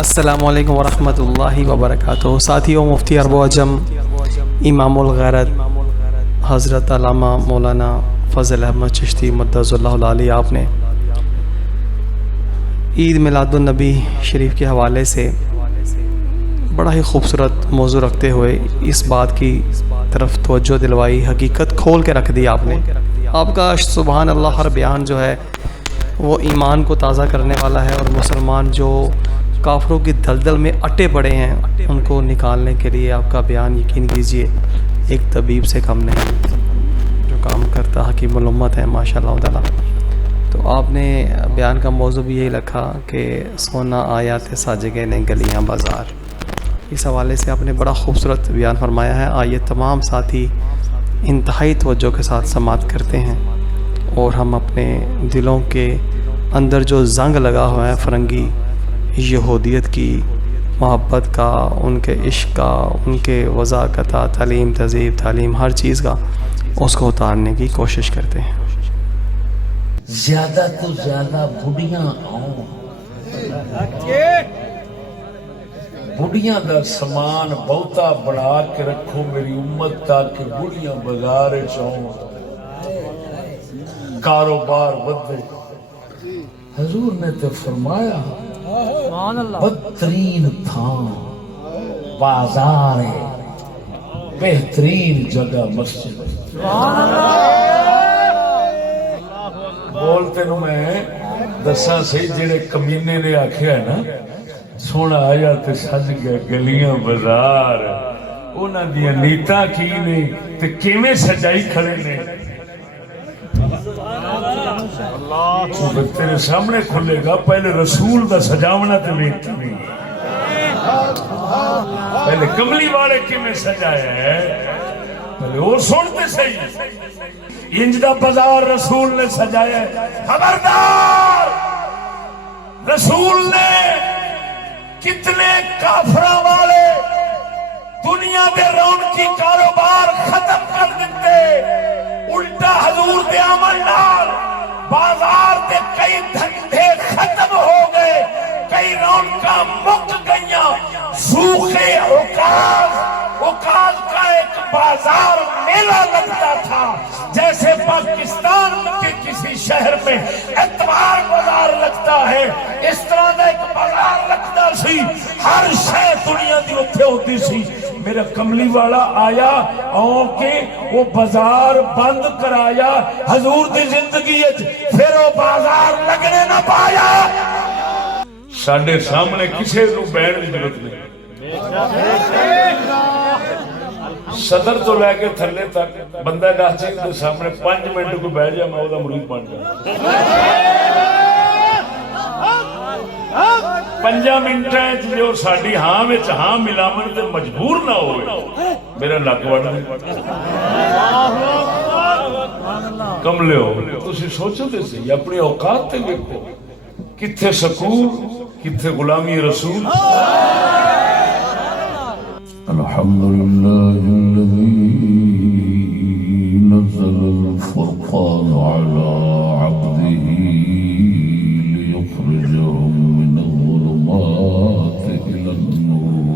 السلام علیکم ورحمۃ اللہ وبرکاتہ۔ ساتھیوں، مفتی عرب و عجم امام الغیرت حضرت علامہ مولانا فضل احمد چشتی مدظ اللہ العالی، آپ نے عید میلاد النبی شریف کے حوالے سے بڑا ہی خوبصورت موضوع رکھتے ہوئے اس بات کی طرف توجہ دلوائی، حقیقت کھول کے رکھ دی آپ نے۔ آپ کا سبحان اللہ ہر بیان جو ہے وہ ایمان کو تازہ کرنے والا ہے، اور مسلمان جو کافروں کی دلدل میں اٹے پڑے ہیں ان کو نکالنے کے لیے آپ کا بیان یقین کیجئے ایک طبیب سے کم نہیں، جو کام کرتا حکیم الامت ہے ماشاء اللہ تعالیٰ۔ تو آپ نے بیان کا موضوع بھی یہی رکھا کہ سونا آیات ساجگے نے گلیاں بازار، اس حوالے سے آپ نے بڑا خوبصورت بیان فرمایا ہے۔ آئیے تمام ساتھی انتہائی توجہ کے ساتھ سماعت کرتے ہیں، اور ہم اپنے دلوں کے اندر جو زنگ لگا ہوا ہے فرنگی یہودیت کی محبت کا، ان کے عشق کا، ان کے وضاقت، تعلیم، تہذیب، تعلیم، ہر چیز کا، اس کو اتارنے کی کوشش کرتے ہیں۔ زیادہ تو زیادہ بڑھیاں آؤں، بڑھیاں دا سامان بہتا بڑھا کے رکھو میری امت، تاکہ بڑھیاں بازار چاؤں، کاروبار بدے۔ حضور نے تو فرمایا بدترین تھان بازار ہے، بہترین جگہ مسجد ہے۔ بولتے نو میں دساں سی جڑے کمینے نے آکھیا ہے نا سونا آیا تے سج گیا گلیاں بازار، انہاں دیاں نیتاں کی نے تے کیویں سجائی کھڑے نے، تیرے سامنے کھلے گا۔ پہلے رسول دا سجاونا تے ویکھتی نہیں، پہلے کملی والے کیویں سجایا ہے پہلے اور سنتے صحیح۔ انج دا بازار رسول نے سجایا ہے، خبردار! رسول نے کتنے کافراں والے دنیا دے رونقی کاروبار ختم کر دیتے، الٹا حضور دے عمل نال بازار دے کئی دھندے ختم ہو گئے، کئی رونقاں مک گئیاں۔ سوکھے عکاظ کا ایک بازار میلہ لگتا تھا، جیسے پاکستان کے کسی شہر میں اتوار بازار لگتا ہے، اس طرح کا ایک بازار لگتا سی، ہر شے دنیا دی اتھے ہوتی سی۔ میرا کملی والا آیا آؤں کے وہ بازار بند کرایا، حضور دی زندگی پھر وہ بازار لگنے نہ پایا۔ ساڈے سامنے کسی کو بیٹھنے کی ضرورت نہیں، صدر تو لے کے تھلے تک بندہ ناچین کے سامنے 5 منٹ کو بیٹھ جائے میں وہ مرید بن جاؤں۔ 5 منٹاں جو ساڈی ہاں وچ ہاں ملاون تے مجبور نہ ہوئے، میرا لک وڑ نہیں۔ کملے ہو تسی سوچو تے صحیح، اپنی اوقات تے دیکھو، کتھے سکول، کتھے غلامی رسول۔ الحمدللہ الذی نزل الفرقان على عبده ليخرجهم من الظلمات إلى النور،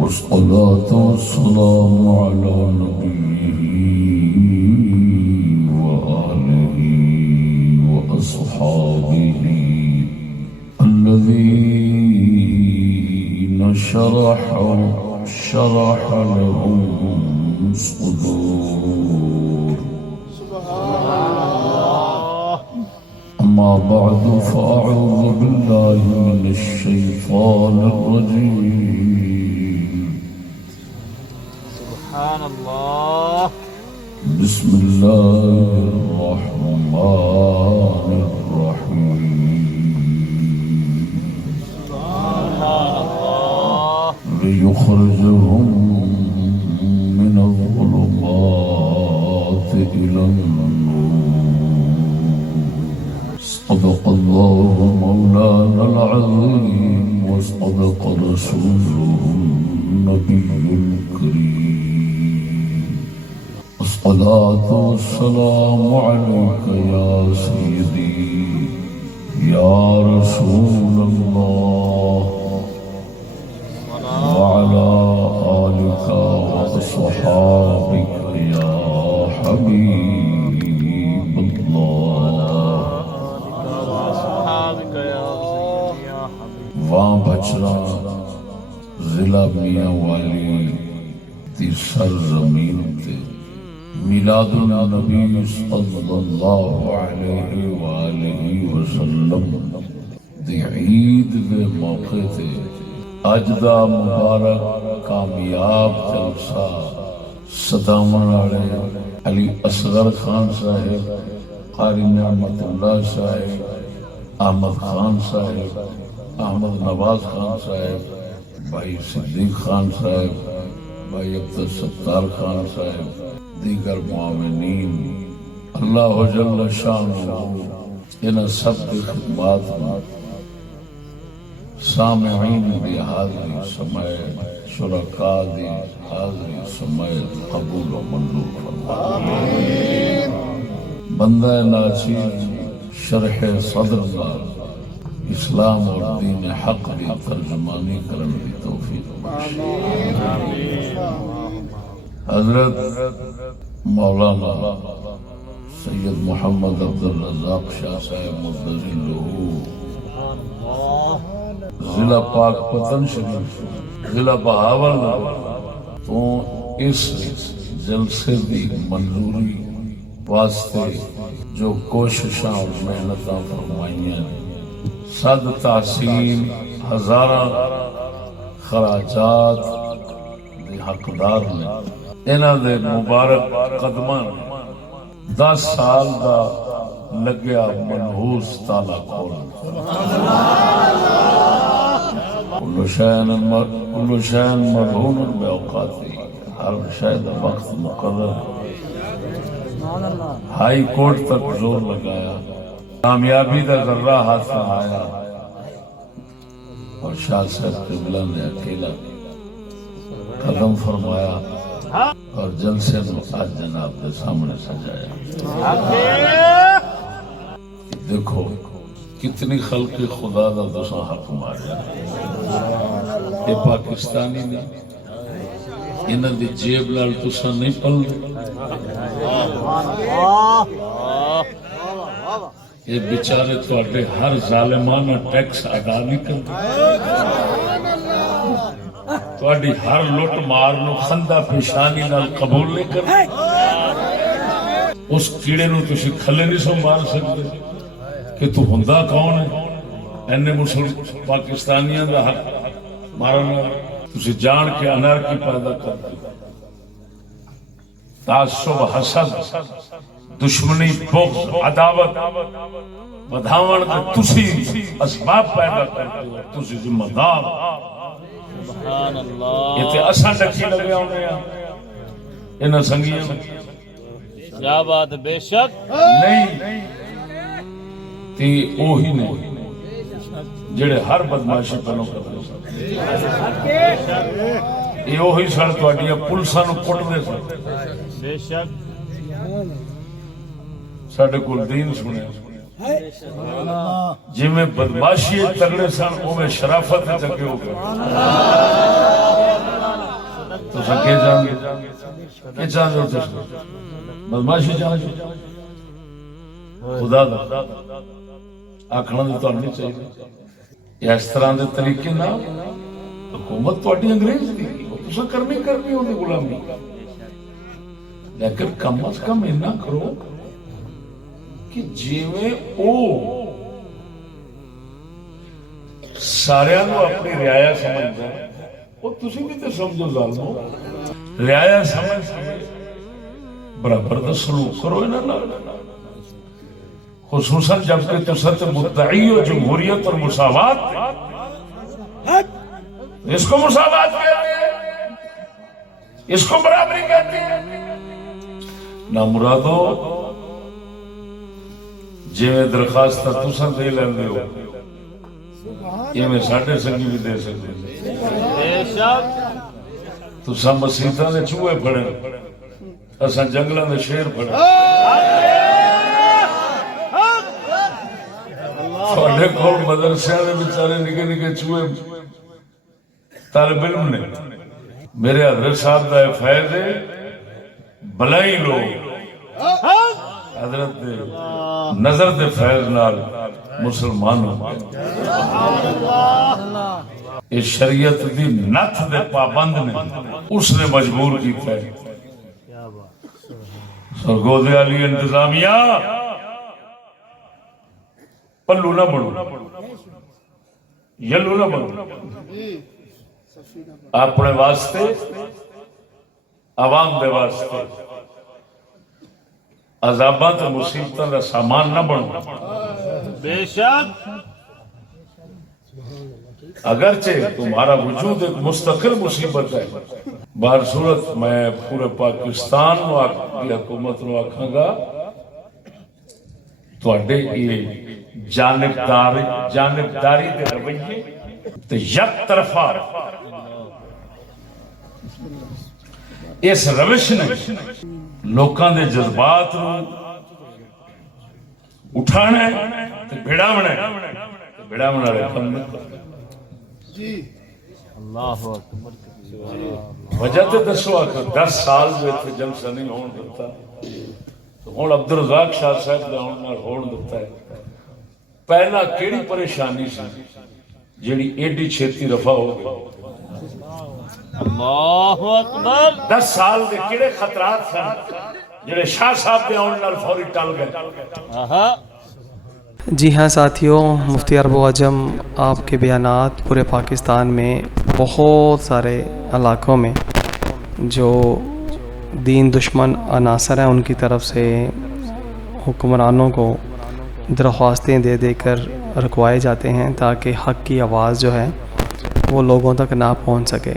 والصلاة والسلام على نبيه وآله وأصحابه الذين شرح لهم الصدور، أما بعد فأعوذ بالله من الشيطان الرجيم، سبحان الله، بسم الله الرحمن الرحيم، ليخرجهم من الظلمات إلى النور، صدق الله مولانا العظيم وصدق رسوله النبي الكريم، الصلاة والسلام عليك يا سيدي يا رسول الله وعلى آلك وأصحابك يا حبيب الله وہاں بچرا ضلع میاں والی دی سرزمین تے میلاد النبی صلی اللہ علیہ وآلہ وسلم دی عید دے موقع تے اج دا مبارک کامیاب جلسہ صدامن والے علی اصغر خان صاحب، قاری نعمت اللہ صاحب، احمد خان صاحب، احمد نواز خان صاحب، بھائی صدیق خان صاحب، بھائی عبدالستار خان صاحب، دیگر معاونین، اللہ جل شانہ انہاں سب کی خدمات میں سامعین دی حاضری سمیت، شرکاء دی حاضری سمیت قبول و منظور فرمائے۔ بندہ ناچیز شرح صدر اللہ اسلام اور دین حق کی ترجمانی کرن کی توفیق بخشے۔ حضرت مولانا سید محمد عبدالرزاق شاہ صاحب مدظلہ ضلع پاک پتن شریف ضلع بہاول تو اس جلسے دی منظوری واسطے جو کوششاں اور محنتاں فرمائیاں صد تحسین ہزاراں خراجات دے حقدار نے انہاں دے مبارک قدماں 10 سال دا لگیا منحوس تالا کھول۔ کل شین مرہون باوقاتی، ہر شاید وقت مقرر ہائی کورٹ تک زور لگایا، کامیابی کا ذرہ ہاتھ نہ آیا اور شاہ صاحب قبلہ نے اکیلا قدم فرمایا اور جلسے میں آج جناب کے سامنے سجایا۔ دیکھو کتنی خلق خدا دا دوسرا حق ماریا، یہ پاکستانی نے انہاں دی جیب لال تساں نہیں پل، یہ بیچارے تواڈے ہر ظالمانہ ٹیکس ادا نہیں کرتے، تواڈی ہر لٹ مار نو خندہ پیشانی نال قبول نہیں کرتے، اس کیڑے نو تسی کھلے نہیں سو مار سکتے کہ تو ہندا کون ہے اینے مسلم پاکستانیاں دا حق مارنا، تسی جان کے انارکی پیدا کرتے، تعصب، حسد، دشمنی، بغض، عداوت بدھاون کے تسی اسباب پیدا کرتے ہو، تسی ذمہ دار۔ یہ تے اساں ڈکی لگے ہونے ہیں انہاں سنگیاں، کیا بات ہے، بے شک نہیں تی اوہی نے جڑے ہر بدماشی پہلوں کرتے یہ اوہی سن تواڈیاں پولیساں نو کٹدے سن۔ بے شک ساڈے کول دین سنے جی میں بدماشی تگڑے سن اوے شرافت چکے ہو گئے۔ تو سکے جان گے کہ چاہتے ہو بدماشی چاہتے خدا دا آکھنا تو نہیں چاہیے اس طرح دے طریقے نہ حکومت تواڈی انگریز دی تساں کرنی ہوندی غلامی، لیکن کم از کم اتنا کرو کہ جیویں او سارے نو اپنی رعایا سمجھدا وہ تسی بھی تے سمجھو ظالمو، رعایا سمجھ برابر دا سلوک کرو انہاں نال، خصوصاً جب کہ تسا مدعی ہو جمہوریت اور مساوات، اس کو مساوات کہتے ہیں، اس کو برابری کہتے ہیں۔ نہ مرادو جی درخواست تسا دے لیندے ہو یہ میں ساڈے سنگی بھی دے سکتے تسا مسیتاں دے چوہے پھڑے اساں جنگلاں دے شیر پھڑے تھوڑے کو مدرسے والے بیچارے نکے نکے چوہے طالب علم نے میرے حضرت صاحب کا فیض ہے بلائی لوگ حضرت دے نظر دے فیض نال مسلمان ہو گئے. یہ شریعت دی نت دے پابند نے اس نے مجبور کیتا ہے. سرگودے علی انتظامیہ پلو نہ بڑھو یلو نہ بڑھو اپنے واسطے عوام دے واسطے عذاباں تے مصیبتاں دا سامان نہ بنو. بے شک اگرچہ تمہارا وجود ایک مستقل مصیبت ہے. بہر صورت میں پورے پاکستان کی حکومت نو آکھاں گا تواڈے یہ جانبداری دے رویے تے یک طرفہ اس روش نے لوکاں دے جذبات نو اٹھانا ہے تے بھڑاونا ہے. بھڑاونا والے کم نہ کرو. اللہ اکبر. وجہ تو دسو آخر 10 سال جو اتنے جلسہ نہیں ہون دیتا تو ہوں عبدالرزاق شاہ صاحب کا ہون دیتا ہے. پہلا کیڑی پریشانی سی جیڑی ایڈی چھیتی رفع ہو گئی. اللہ اکبر. 10 سال کے کیڑے خطرات سن جڑے شاہ صاحب کے آن نال فوری ٹل گئے. جی ہاں ساتھیوں، مفتی عرب و عجم آپ کے بیانات پورے پاکستان میں بہت سارے علاقوں میں جو دین دشمن عناصر ہیں ان کی طرف سے حکمرانوں کو درخواستیں دے دے کر رکوائے جاتے ہیں تاکہ حق کی آواز جو ہے وہ لوگوں تک نہ پہنچ سکے.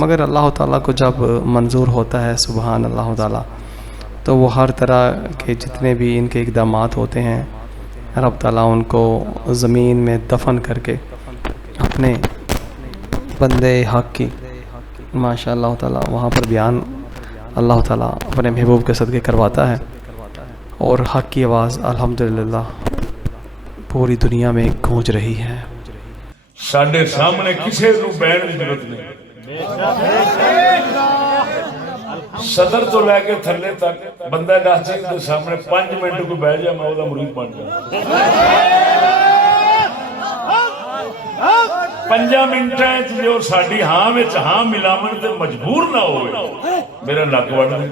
مگر اللہ تعالیٰ کو جب منظور ہوتا ہے سبحان اللہ تعالیٰ تو وہ ہر طرح کے جتنے بھی ان کے اقدامات ہوتے ہیں رب تعالیٰ ان کو زمین میں دفن کر کے اپنے بندے حق کی ماشاء اللہ تعالیٰ وہاں پر بیان اللہ تعالیٰ اپنے محبوب کے صدقے کرواتا ہے اور حق کی آواز الحمدللہ پوری دنیا میں گونج رہی ہے. ساڈے سامنے کسی کو بہن کی ضرورت نہیں. صدر تو لے کے تھلے تک بندہ ناچین کے سامنے 5 منٹ کو بیٹھ جائے میں وہ مرید بن جاؤں. 5 منٹاں جو ساڈی ہاں وچ ہاں ملاون تے مجبور نہ ہوئے میرا نک وڈ نہیں.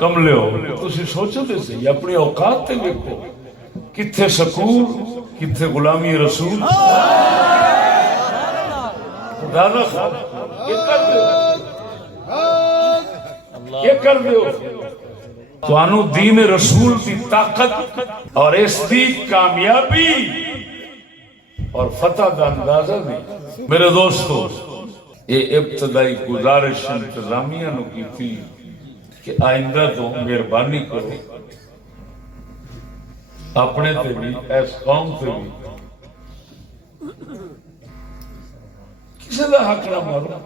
کملے ہو تسی سوچو تے صحیح اپنی اوقات تے ویکھو کتھے سکول کتھے غلامی رسول. خدا دا خوف یہ کر دیو توانو دین رسول کی طاقت اور اس دی کامیابی اور فتح کا اندازہ نہیں. میرے دوستو یہ ابتدائی گزارش انتظامیہ نو کی تھی کہ آئندہ تو مہربانی کرو اپنے تے بھی اس قوم تے بھی کسی دا حق نہ مارو.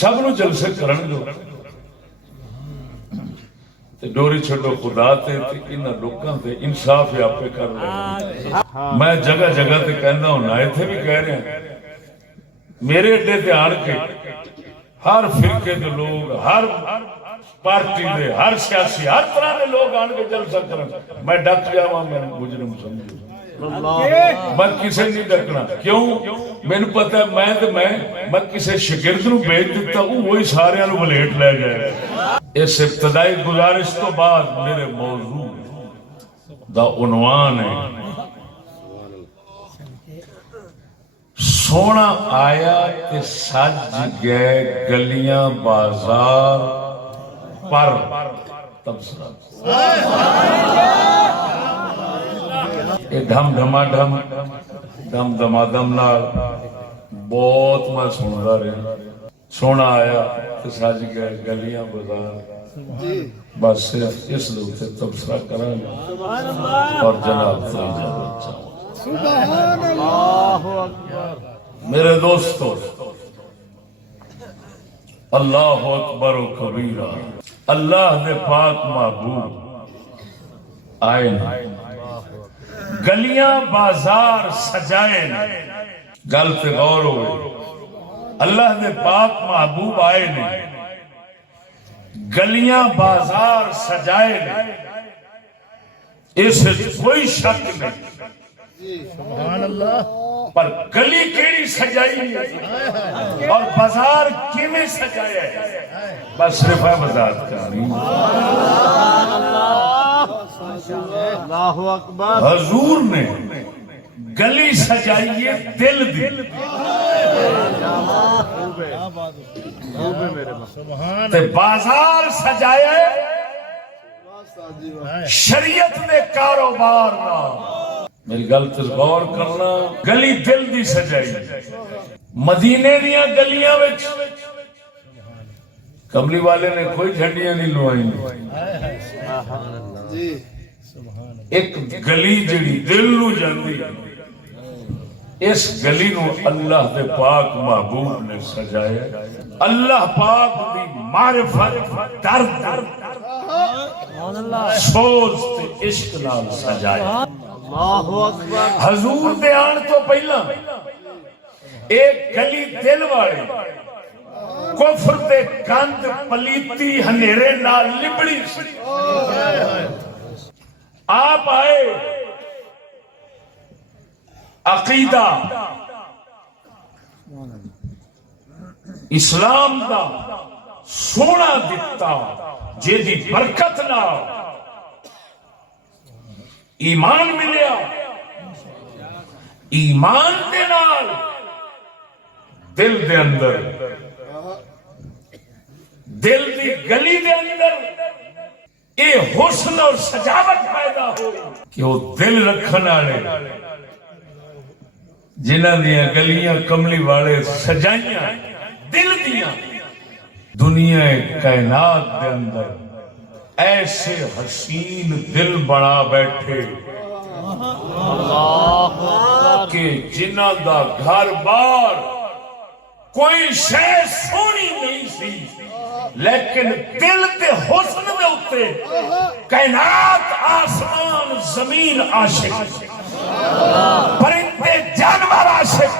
سب نو جلسے کرن دو تے ڈوری چھڈو خدا تے انہاں لوکاں تے انصاف آپے کر لے. میں جگہ جگہ تے کہنا ہونا ایتھے بھی کہہ رہے ہیں میرے اڈے تے آن کے ہر فرقے دے لوگ ہر پارٹی دے ہر سیاسی ہر طرح دے لوگ آن کے جلسہ کرن میں ڈک جاواں میں مجرم سمجھوں. میں کسے نہیں ڈکنا. کیوں؟ میں نے پتہ ہے میں کسے شگرد نو بھیج دیتا ہوں وہی سارے نو ولیٹ لے جائے. اس ابتدائی گزارش تو بعد میرے موضوع دا عنوان ہے سونا آیا تے سج گئے گلیاں بازار پر تبصرہ. ڈھم ڈھما ڈھم ڈھم دما دم نال بہت میں سنتا رہا. سونا آیا تو سج گئے گلیاں بازار. بس صرف اس دوتے تبصرہ کریں اور جناب تو اجازت چاہوں. میرے دوستو اللہ اکبر و کبیرہ. اللہ دے پاک محبوب آئے نے، گلیاں بازار سجائے نے، گل تے غور ہوئے، اللہ دے پاک محبوب آئے نے، گلیاں بازار سجائے نے، اس کوئی شک نہیں، پر گلی کیڑی سجائی ہے اور بازار کیویں سجایا ہے، بس صرف ہے وضاحت کرنی۔ اللہ اکبر۔ حضور نے گلی سجائی ہے دل دی، تے بازار سجایا ہے شریعت نے کاروبار نہ۔ میری گل تے غور کرنا، گلی دل دی سجائی، مدینے دیاں گلیاں وچ کملی والے نے کوئی جھنڈیاں نہیں لوائی، ایک گلی جڑی دل نو جاندی، اس گلی نو اللہ دے پاک محبوب نے سجایا، اللہ پاک دی معرفت، درد، سوز تے عشق نال سجایا۔ اللہ اکبر۔ حضور دے آن تو پہلا ایک گلی دل والی کفر تے گند پلیتی ہنیرے نال لبڑی سی، آپ آئے عقیدہ اسلام دا سونا دتا، جے دی برکت نال ایمان ملیا، ایمان دے نال دل دے اندر، دل دی گلی دے اندر اے حسن اور سجاوٹ پیدا ہو کہ وہ دل رکھن والے جنہاں دیاں گلیاں کملی والے سجائیاں دل دیاں، دنیا کائنات دے اندر ایسے حسین دل بنا بیٹھے کہ جنہاں دا گھر بار کوئی شے سونی نہیں سی، لیکن دل تے حسن دے اتے کائنات آسمان زمین عاشق، پرندے جانور عاشق،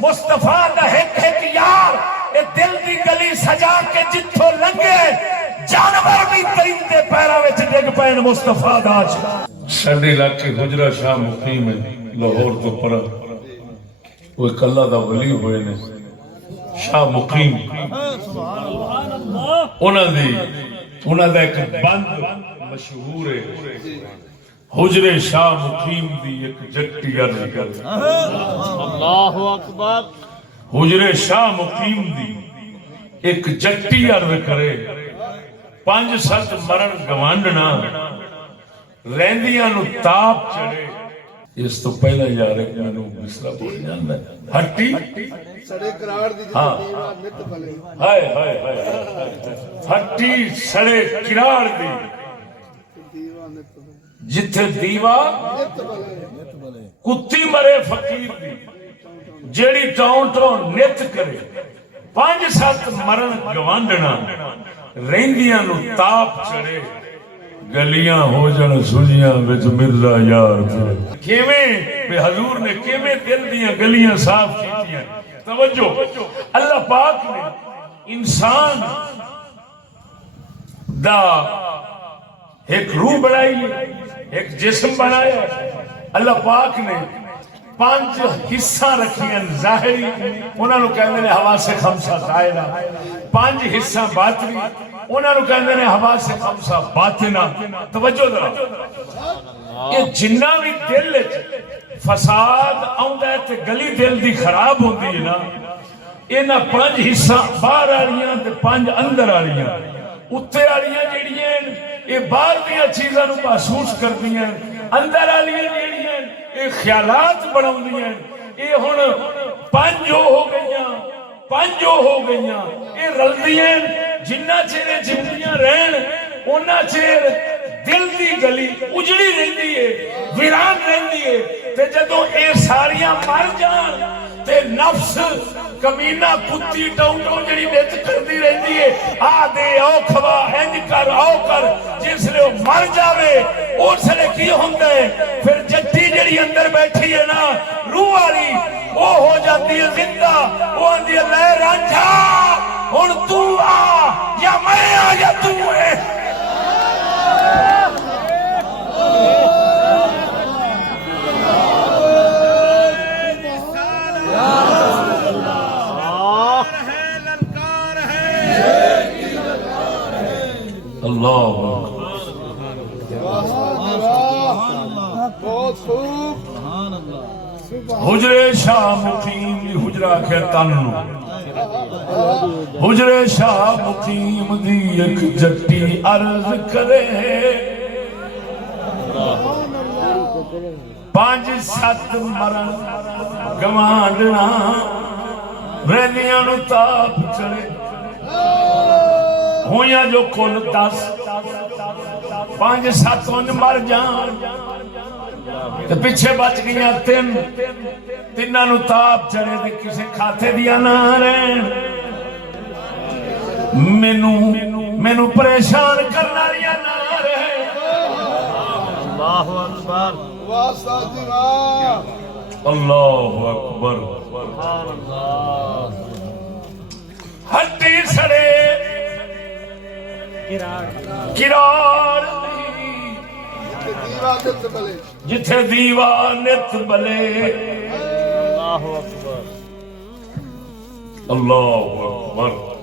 مصطفیٰ دا ایک ایک یار اے دل دی گلی سجا کے جتھوں لنگے جانور بھی پرندے پیرا وچ ڈگ پین مصطفیٰ دا عاشق۔ ساڈے علاقے حجرہ شاہ مقیم ہے لاہور تو پرا، وہ ایک اللہ دا ولی ہوئے نے شاہ مقیم، انہاں دا ایک بند مشہور ہے، حجرے شاہ مقیم دی ایک جٹی عرض کر، اللہ اکبر۔ حجرے شاہ مقیم دی ایک جٹی عرض کرے، 5-7 مرن گوانڈنا رہندیاں نو تاپ چڑھے۔ اس تو پہلا یار ایک مینوں مصرع بول جاندا ہے، ہٹی سڑے کراڑ دی ہاں ہائے ہائے ہائے، ہٹی سڑے کراڑ دی جتھے دیوا کتی مرے فقیر دی، جیڑی ٹاؤں ٹاؤں نت کرے، 5-7 مرن گوانڈنا رہندیاں نو تاپ چڑھے، گلیاں ہو جن سجیاں وچ مرزا یار پھرے۔ کیویں بے حضور نے کیویں دل دیاں گلیاں صاف کیتیاں۔ توجہ، اللہ پاک نے انسان دا ایک روح بنائی، ایک جسم بنایا، اللہ پاک نے 5 حصہ رکھیاں ظاہری، انہاں نو کہندے نے حواس خمسہ ظاہرہ، 5 حصہ باطنی، انہاں نو کہندے نے حواس خمسہ باطنہ۔ توجہ ذرا، یہ جنہ بھی دل وچ فساد آوندا ہے تے گلی دل دی خراب ہوندی ہے نا، انہاں 5 حصہ باہر والیاں تے 5 اندر والیاں، اتے والیاں جڑیاں یہ باہر دیاں چیزاں نو محسوس کردیاں، اندر والیاں جڑیاں یہ خیالات بناؤندیاں، یہ ہن 5 ہو گئیاں، 5 ہو گئیاں، یہ رلدیاں، جنہ چیرے زندگیاں رہن انہاں چیر دل دی گلی اجڑی رہندی ہے، ویران رہندی ہے، تے جدوں اے ساریاں مر جان تے نفس کمینہ کتی ٹاؤں ٹاؤں جڑی نیت کردی رہتی ہے آ دے او کھوا انج کر او کر جس لئے وہ مر جاوے اس لئے کی ہوندے پھر جتی جڑی اندر بیٹھی ہے نا روح والی وہ ہو جاتی ہے زندہ وہ اندی لے رانجھا اور تو آ یا میں آ یا تو ہے اللہ بہت خوب حجرے شاہ مقیم دی حجرہ کے تن حجرے شاہ مقیم دی ایک جٹی عرض کرے 5-7 مرن گوانڈنا ریلیاں نو تاپ چڑے ہویاں جو کل 10 5-7 مر جان پیچھے بچ گیا 3 نو تاپ چڑے دے کسے کھاتے دیا نہ رہن مینو پریشان کرنا ریا نہ رہے اللہ اکبر واسطہ جی واہ اللہ اکبر ہٹی سڑے کرار دیوانت بلے جتھے دیوانت بلے اللہ اکبر اللہ اکبر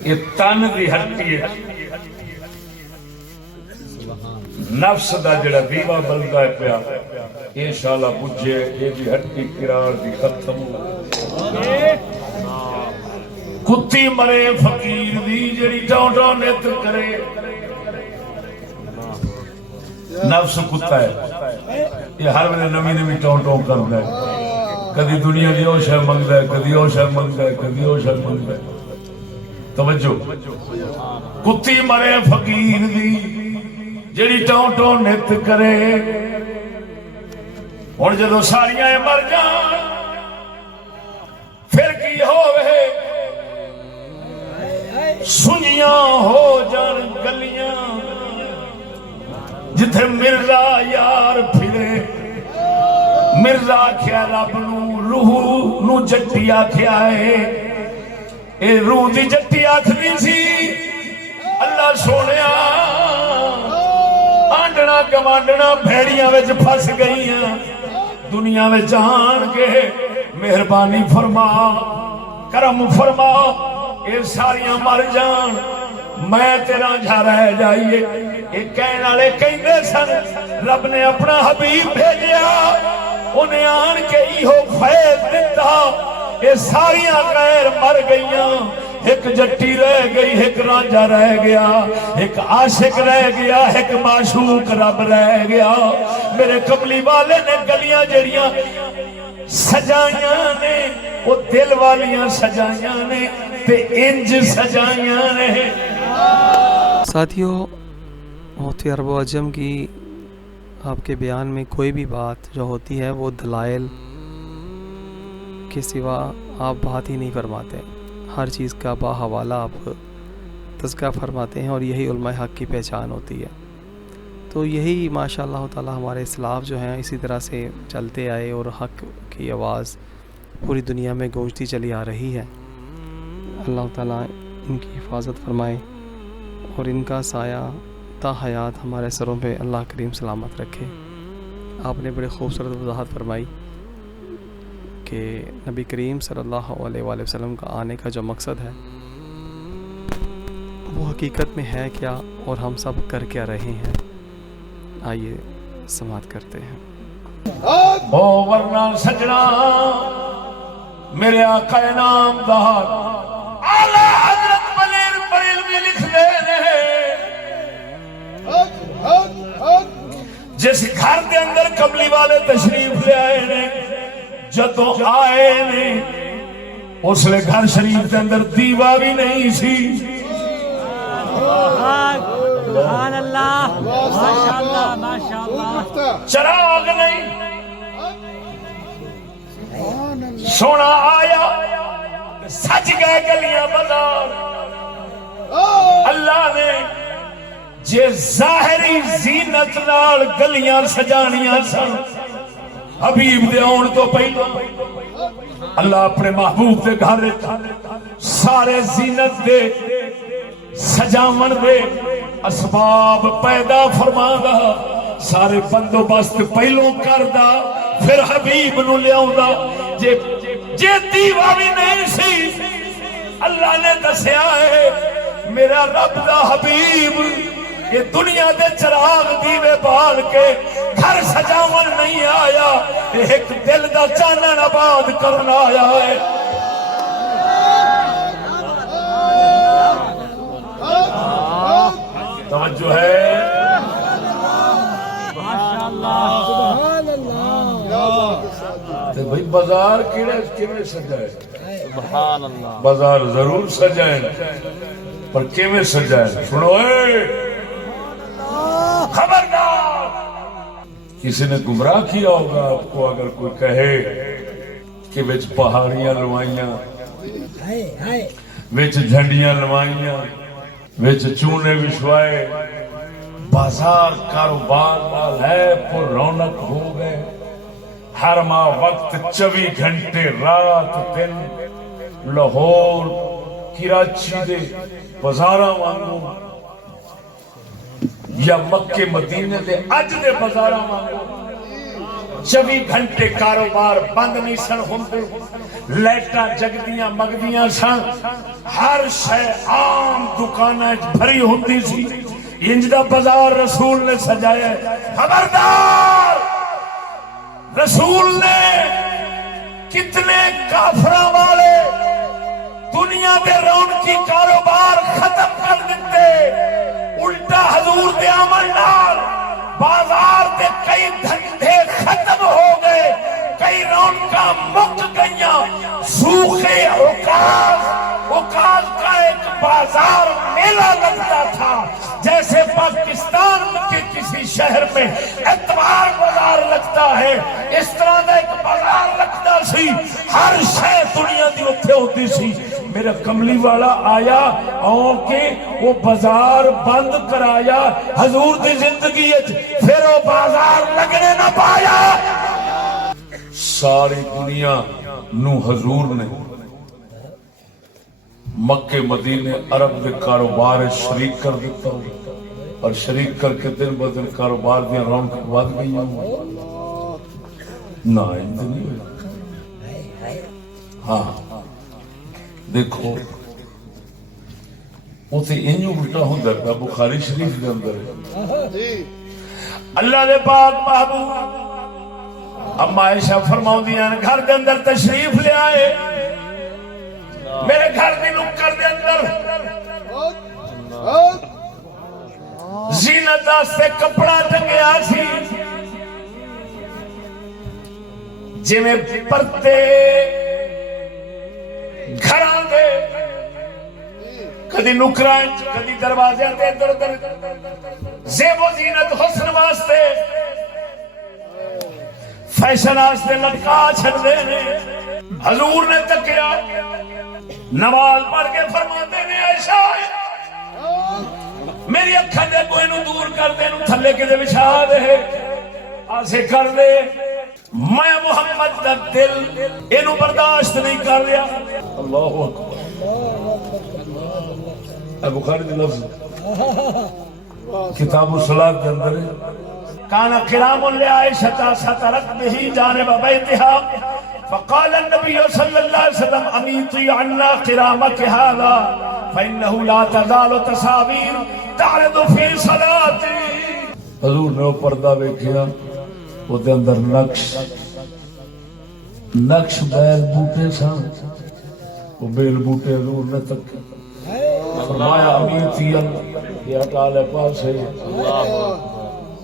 یہ تن دی ہٹی ہے نفس دا جڑا دیوا بلدا ہے پیا انشاءاللہ بجھے یہ بھی ہٹی کرار دی ختم ہو کتی مرے فقیر دی جڑی ٹاؤں ٹاؤں نیت کرے نفس کتا ہے یہ ہر ویلے نمی نمی ٹاؤں ٹاؤں کرتا ہے کدی دنیا دی او شے منگدا ہے کدی او شے منگدا ہے کدی او شے منگدا ہے توجہ کتی مرے فقیر دی جڑی ٹاؤں ٹاؤں نیت کرے اور جدو ساریاں مر جان پھر کی ہوئے سنیاں ہو جان گلیاں جتھے مرزا یار پھرے مرزا آکھیا رب نو روح نو جٹی آکھیا ہے اے روح دی جٹی آکھنی سی اللہ سونیا آنڈنا گوانڈنا بھیڑیاں وچ پھس گئیاں دنیا میں جان کے مہربانی فرما کرم فرما یہ ساریاں مر جان میں تیرا جھا رہ جائیے ایک کہنے والے کہندے سن رب نے اپنا حبیب بھیجیا انہیں آن کے ہو فیض دیتا یہ ساریاں غیر مر گئیاں ایک جٹی رہ گئی ایک رانجھا رہ گیا ایک عاشق رہ گیا ایک معشوق رب رہ گیا میرے کملی والے نے گلیاں جڑیاں سجائیاں نے وہ دل والیاں سجائیاں نے تے انج سجائیاں نے ساتھیوں موتی عرب و عجم کی آپ کے بیان میں کوئی بھی بات جو ہوتی ہے وہ دلائل کے سوا آپ بات ہی نہیں فرماتے ہر چیز کا باحوالہ آپ تذکرہ فرماتے ہیں اور یہی علماء حق کی پہچان ہوتی ہے تو یہی ماشاء اللہ تعالی ہمارے اسلاف جو ہیں اسی طرح سے چلتے آئے اور حق کی آواز پوری دنیا میں گونجتی چلی آ رہی ہے اللہ تعالیٰ ان کی حفاظت فرمائے اور ان کا سایہ تا حیات ہمارے سروں پہ اللہ کریم سلامت رکھے آپ نے بڑے خوبصورت وضاحت فرمائی کہ نبی کریم صلی اللہ علیہ وآلہ وسلم کا آنے کا جو مقصد ہے وہ حقیقت میں ہے کیا اور ہم سب کر کیا رہے ہیں آئیے سماعت کرتے ہیں او ورنہ سجنا میرے آقا نامدار اعلیٰ حضرت بریلوی لکھ دے رہے جس گھر کے اندر کملی والے تشریف لے آئے نے جدوں آئے نے اس لئے گھر شریف کے اندر دیوا بھی نہیں سی سبحان اللہ ماشاءاللہ ماشاءاللہ چراغ نہیں سونا آیا سج گئے گلیاں بازار اللہ نے جے ظاہری زینت نال گلیاں سجانیاں سن حبیب دے آن تو پہلے اللہ اپنے محبوب دے گھر سارے زینت دے سجاون دے اسباب پیدا فرمادا سارے بندوبست پہلوں کردا پھر حبیب نو لیاوندا جے دیوا بھی نہیں سی اللہ نے دسیا ہے میرا رب دا حبیب یہ دنیا دے چراغ دیوے بال کے گھر سجاون نہیں آیا ایک دل دا چانن آباد کرنا آیا ہے توجہ ہے بھئی بازار کیویں سجائے سبحان اللہ بازار ضرور سجائے پر کیویں سجائے سنو اے خبردار کسی نے گمراہ کیا ہوگا آپ کو اگر کوئی کہے کہ وچ پہاڑیاں لوائیاں وچ جھنڈیاں لوائیاں وچ چونے وچھوائے بازار کاروبار نال ہے پر رونق ہو گئے ہر ماہ وقت 24 گھنٹے رات دن لاہور کراچی دے بازاراں وانگوں یا مکے مدینے دے اج دے بازاراں وانگوں 24 گھنٹے کاروبار بند نہیں سن ہوندے لائٹاں جگدیاں مگدیاں سن ہر شے عام دکاناں بھری ہوندی سی انج دا بازار رسول نے سجایا خبردار رسول نے کتنے کافراں والے دنیا دے رونقی کاروبار ختم کر دیتے الٹا حضور دے آمن نال بازار دے کئی دھندے ختم ہو گئے کئی رونقاں مک گئیاں سوکھے عکاظ کا ایک بازار میلہ لگتا تھا جیسے پاکستان کے کسی شہر میں اتوار بازار لگتا ہے اس طرح کا ایک بازار لگتا سی ہر شے دنیا دی اتھے ہوتی سی میرا کملی والا آیا آؤں کے وہ بازار بند کرایا حضور دی زندگی پھر وہ بازار لگنے نہ پایا ساری دنیا نو حضور نے مکے مدینے عرب دے کاروبار شریک کر دیتا اور شریک کر کے دن بدن کاروبار دیا رونق ود گئی نہ نہیں ہوئی ہاں دیکھو وہ تو انجو الٹا ہوتا ہے بخاری شریف کے اندر اللہ دے پاک محبوب اما عائشہ فرماؤندیاں گھر دے اندر تشریف لے آئے میرے گھر دی نکر دے اندر زینت واسطے کپڑا ٹنگیا سی جویں پردے گھراں دے کدی نکراں کدی دروازے تے ادھر ادھر زیب و زینت حسن واسطے فیشن واسطے لٹکا چھڑدے نے حضور نے تکیا نماز پڑھ کے فرماتے نے عائشہ میری اکھاں دے کوئی نو دور کر دے نو تھلے کے دے بچھا دے آسے کر دے میں محمد دا دل اینو برداشت نہیں کر رہا اللہ اکبر بخاری دی لفظ کتاب الصلاۃ کے اندر کانا قرام لعائشہ سترت به جانب بیتها فقال النبي صلى الله عليه وسلم امیطی عنا قرامك هذا فانه لا تزال تصاویر تعرض في صلاتي حضور نے وہ پردہ دیکھا وہ دے اندر نقش بیل بوٹے سن وہ بیل بوٹے حضور نے تک فرمایا امیتی یہ ہٹا لے پاس ہے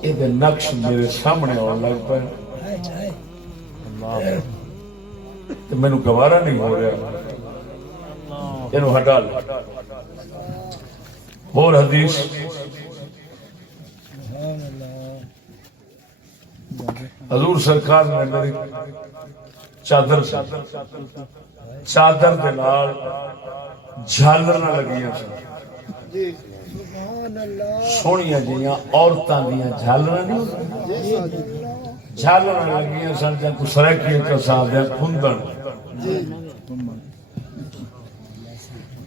یہ دے نقش میرے سامنے اور لگ پہ تو میں نے گوارا نہیں ہو رہا یہ ہٹا لے اور حدیث حضور سرکار نے میری چادر چادر دے نال جھالراں لگیاں سن سونیاں جیاں عورتاں دیاں جھالراں نہیں جھالراں لگیاں سن جے کو سرکی تے صاحب دے کھندن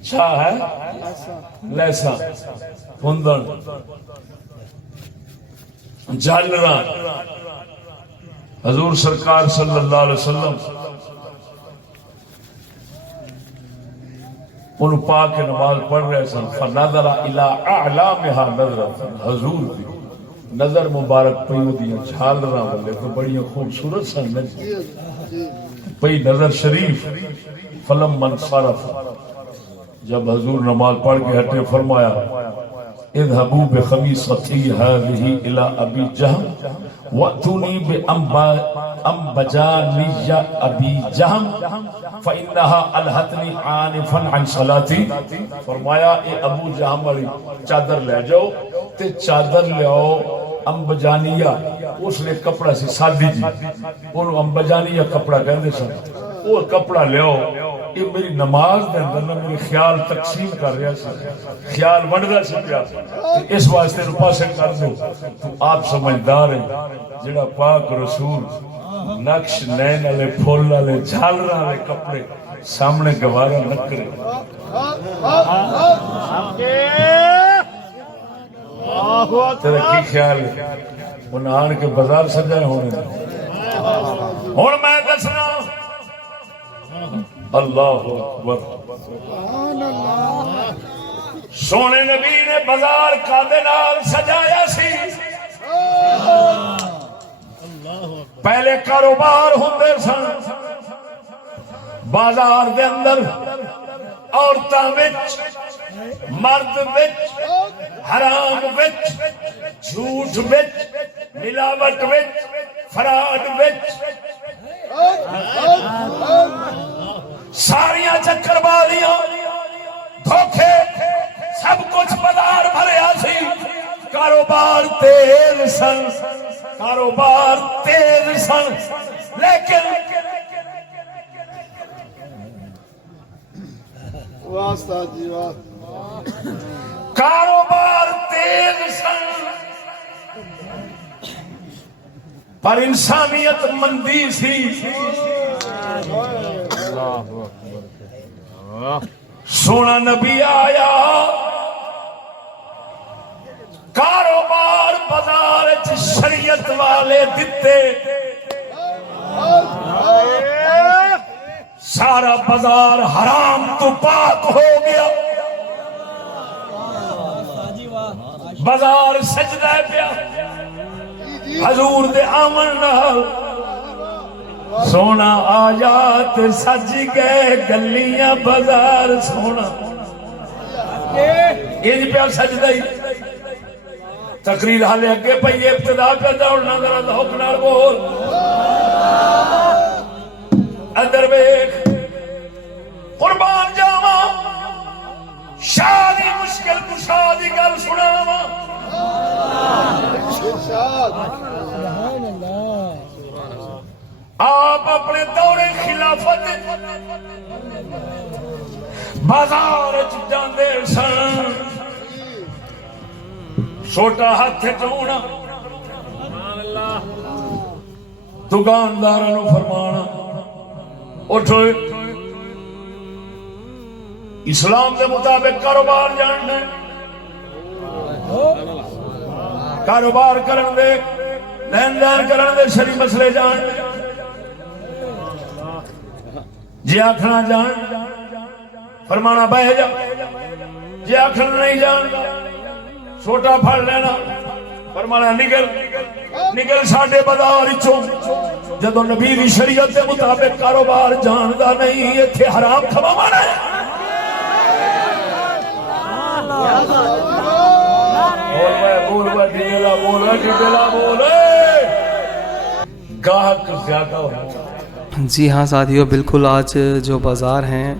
چھا ہے لیسا کھندن جھالراں حضور سرکار صلی اللہ علیہ وسلم انہوں پاک کے نماز پڑھ رہے سن فنظر الی اعلامها نظرا حضور دی نظر مبارک پئی دیاں جھالراں والے تو بڑی خوبصورت سن پئی نظر شریف فلم من صرف جب حضور نماز پڑھ کے ہٹے فرمایا اذهبوا بخميصتي هذه الى ابي جهم واتوني بانبجاني ابي جهم فانها الهتني عانفا عن صلاتي فرمایا اے ابو جہم والی چادر لے جاؤ تے چادر لیاؤ امبجانیہ اس نے کپڑا سی سادی جی انہوں امبجانیہ کپڑا کہندے سن وہ کپڑا لیاؤ یہ میری نماز دے اندر نہ میرے خیال تقسیم کر رہا سی خیال ونڈدا سی پیا اس واسطے نو پاسے کر دو تو آپ سمجھدار ہیں جڑا پاک رسول نقش نین والے پھول والے جھالراں والے کپڑے سامنے گوارا نہ کرے تیرا کی خیال ہے انہاں آن کے بازار سجائے ہونے ہن میں دسنا اللہ اکبر سونے نبی نے بازار کادے نال سجایا سی پہلے کاروبار ہوندے سن بازار دے اندر عورتاں وچ مرد وچ حرام وچ جھوٹ وچ ملاوٹ وچ فراڈ وچ ساریاں چکر بازیاں دھوکے سب کچھ بازار بھریا سی کاروبار تیز سن کاروبار تیز سن لیکن واسطہ جی واسطہ کاروبار تیز سن پر انسانیت مندی سی سونا نبی آیا کاروبار بازار شریعت والے دیتے سارا بازار حرام تو پاک ہو گیا بازار سجدہ پیا حضور دے آمن نال سونا آیات سج گئے گلیاں بازار سونا یہ پیا سجدہ ہی تقریر حالے اگے پئی ابتدا پہ دوڑنا ذرا ذوق نال بول ادھر ویکھ قربان جاواں شادی مشکل کشا دی گل سناواں آپ اپنے دور خلافت بازار جاندے سن چھوٹا ہاتھ چونا دکاندار نو فرمانا اٹھو اسلام کے مطابق کاروبار جاننا کاروبار کرن دے لین دین کرن دے شری مسئلے جان جی آکھنا جان فرمانا بہ جا جی آکھنا نہیں جان چھوٹا پھڑ لینا فرمانا نکل نکل ساڈے بازار چوں جدو نبی دی شریعت دے مطابق کاروبار جاندا نہیں ایتھے حرام کھوانا ہے بول ڈیلا بول گاہک زیادہ ہو. جی ہاں ساتھیو، بالکل آج جو بازار ہیں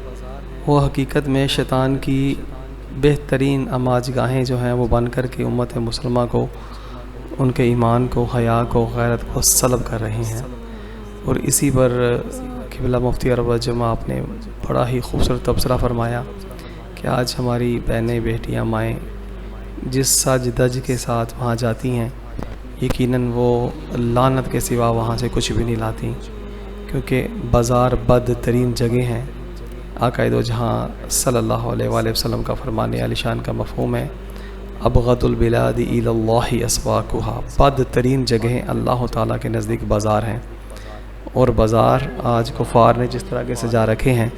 وہ حقیقت میں شیطان کی بہترین آماج گاہیں جو ہیں وہ بن کر کے امت مسلمہ کو، ان کے ایمان کو، حیا کو، غیرت کو سلب کر رہی ہیں، اور اسی پر قبلہ مفتی عرب جمعہ آپ نے بڑا ہی خوبصورت تبصرہ فرمایا کہ آج ہماری بہنیں بیٹیاں مائیں جس سج دج کے ساتھ وہاں جاتی ہیں یقیناً وہ لعنت کے سوا وہاں سے کچھ بھی نہیں لاتی، کیونکہ بازار بد ترین جگہ ہیں۔ آقا دو جہاں صلی اللہ علیہ وآلہ وسلم کا فرمان عالی شان کا مفہوم ہے ابغض البلاد الی اللہ اسواقها، بد ترین جگہیں اللہ تعالیٰ کے نزدیک بازار ہیں، اور بازار آج کفار نے جس طرح کے سجا رکھے ہیں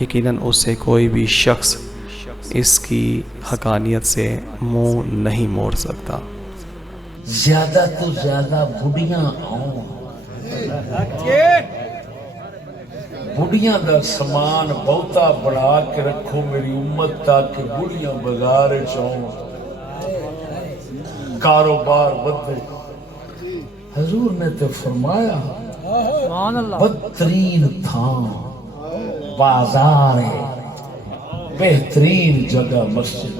یقیناً اس سے کوئی بھی شخص اس کی حقانیت سے منہ نہیں موڑ سکتا۔ زیادہ تو زیادہ بڑھیاں آؤں، بڑھیاں دا سامان بہتا بڑھا کے رکھو میری امت تاکہ بڑھیاں بازار چاؤں، کاروبار بدے۔ حضور نے تو فرمایا بدترین تھان بازار ہے، بہترین جگہ مسجد۔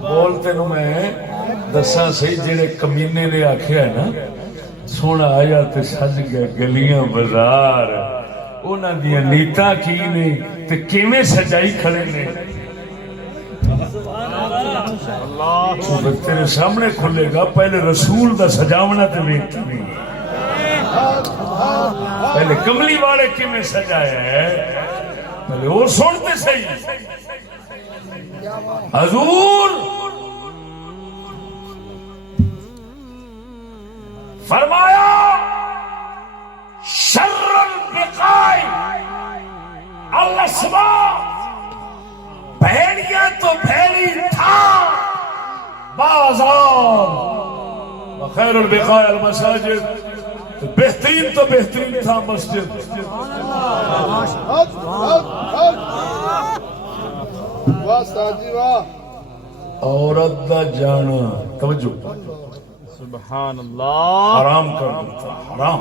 بولتے نو میں دساں صحیح جڑے کمینے نے آکھیا ہے نا سونا آیا تے سج گئے گلیاں بازار، انہاں دیاں نیتاں کی نے تے کیویں سجائی کھڑے نے۔ تیرے سامنے کھلے گا، پہلے رسول دا سجاونا تے ویکھتی نہیں، پہلے کملی والے کیویں سجایا ہے پہلے وہ سنتے صحیح۔ حضور فرمایا شر البقاع الاسواق، بھیڑیاں تو بھیڑی تھا بازار، وخیر البقاع المساجد، بہترین تو بہترین تھا مسجد۔ واہ استاد جی واہ۔ عورت دا جانا توجہ سبحان اللہ، حرام کر دیتا، حرام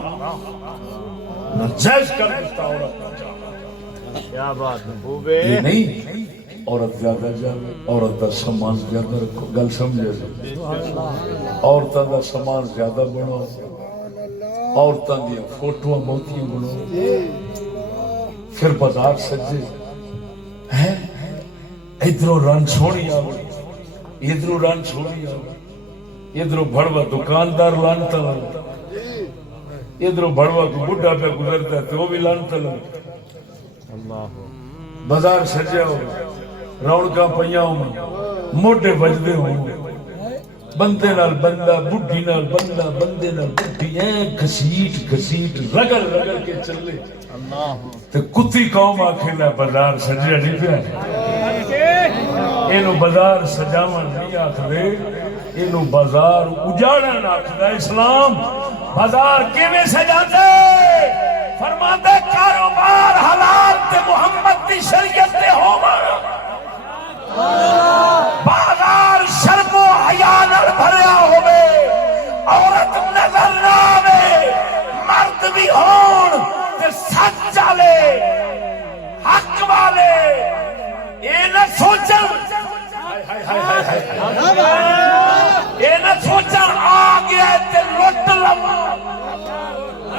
ناجائز کر دیتا عورت کا جانا۔ کیا بات محبوبے، یہ نہیں عورت زیادہ جانے، عورت دا سامان زیادہ رکھو، گل سمجھے جی، عورتاں دا سامان زیادہ بناؤ، عورتاں دی فوٹوਆਂ بہتیاں بناؤ، پھر بازار سجے ہیں، ادھروں رن چھوڑی آوے، ادھروں رن چھوڑی آوے، ادھروں بڑوا دکاندار لانتا لگا، ادھروں بڑوا کو بڑھا پہ گزرتا ہے تو وہ بھی لانتا لگا۔ بازار سجیا ہو، رونقاں پئیاں ہوں، موٹے بجدے ہوں، بندے نال بندہ، بڈھی نال بندہ، بندے نال بڈھی، گھسیٹ گھسیٹ رگڑ رگڑ کے چلے، تے کتی قوم آکھے بازار سجیا نہیں پیا۔ اینو بازار سجاون نہیں آکھدے، اینو بازار اجاڑن آکھدا اسلام۔ بازار کیویں سجاندے؟ فرماندے کاروبار حلال تے محمد دی شریعت تے ہوون، بازار شرم و حیا نال بھریا ہوے، عورت نظر نہ آوے، مرد بھی ہون تے سچ والے حق والے، اے نہ سوچن اے نہ سوچن آ گیا تے لٹ لواں،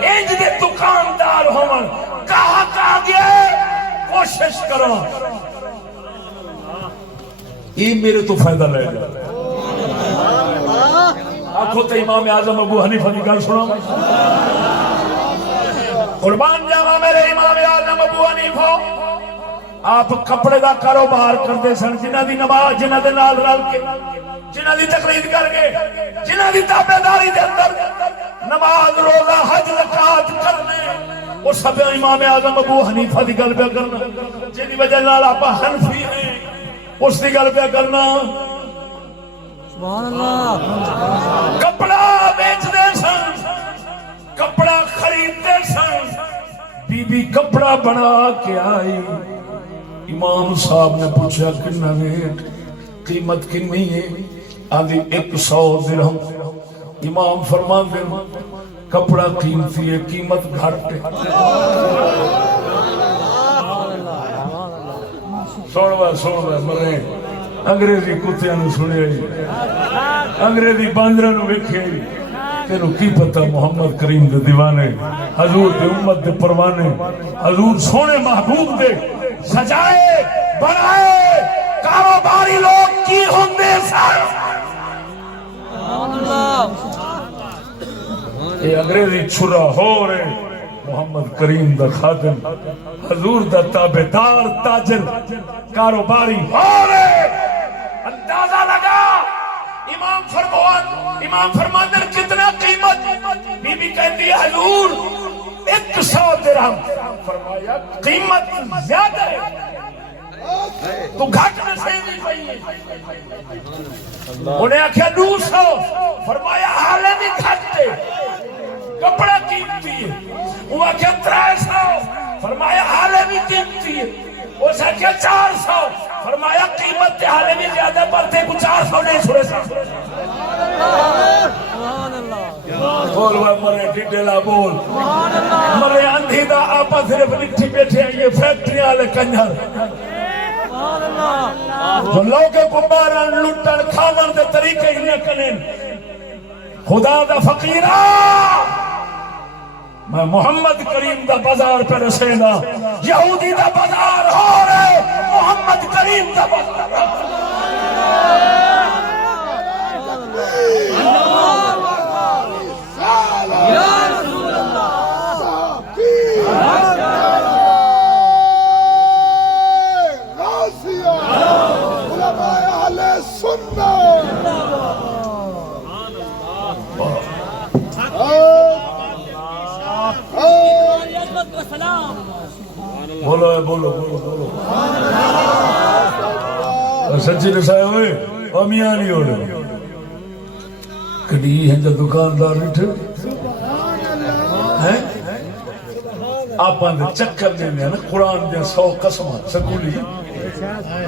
انج دے دکاندار ہون، گاہک آ گیا کوشش کرو یہ میرے تو فائدہ لے جا۔ آنکھوں تے امام اعظم ابو حنیفہ کی گل سنو، قربان جاواں میرے امام اعظم ابو حنیفہ، آپ کپڑے دا کاروبار کرتے سن، جنہ دی نماز جنہ دے نال رل کے، جنہ دی تقلید کر کے، جنہ دی تابعداری دے اندر نماز روزہ حج زکات کرنے، وہ سب امام اعظم ابو حنیفہ دی گل پہ کرنا، جن دی وجہ نال آپ حنفی ہیں اس دی گل پہ کرنا۔ سبحان اللہ، کپڑا بیچتے سن، کپڑا خریدتے سن، بی بی کپڑا بنا کے آئی، امام صاحب نے پوچھا کتنا ریٹ، قیمت کتنی ہے؟ آدھی 100 درہم۔ امام فرماندے کپڑا قیمتی ہے، قیمت گھٹ ہے۔ سوڑوا مرے انگریزی کتیاں نو سنے، انگریزی باندراں نو ویکھے، تینوں کی پتہ محمد کریم دے دیوانے حضور دے امت دے پروانے حضور سونے محبوب دے سجائے بنائے کاروباری لوگ کی ہوندے سر یہ انگریزی چھرا ہو رہے محمد کریم دا خادم حضور دا تابعدار تاجر کاروباری ہو رہے اندازہ لگا امام فرماندر کتنا قیمت بی بی کہتی ہے حضور 100 درہم فرمایا قیمت زیادہ ہے تو گھٹ میں سے نہیں پئی انہیں آکھیا 200 فرمایا حالے بھی گھٹتے کپڑا قیمتی ہے وہ آکھیا 300 فرمایا حالے بھی قیمتی ہے اس آکھیا 400 فرمایا قیمت تے حالے بھی زیادہ پڑتے کو 400 نہیں چھوڑے سا بول وہ مرے ڈیڈیلا بول مرے اندھی دا آپا صرف لکھی بیٹھے ہیں یہ فیکٹری آلے کنجر جو لوگے کو باران لٹن کھاون دے طریقے ہی نہ کریں خدا دا فقیرہ میں محمد کریم دا بازار پہ رسینا یہودی دا بازار ہو رہے محمد کریم دا بازار بولو بولو بولو بولو سچی رسائے ہوئے امیاں نہیں ہو رہے کڑی ہیں جو دکاندار رٹھے ہیں آپ اندر چکر دے میں قرآن دے 100 قسمہ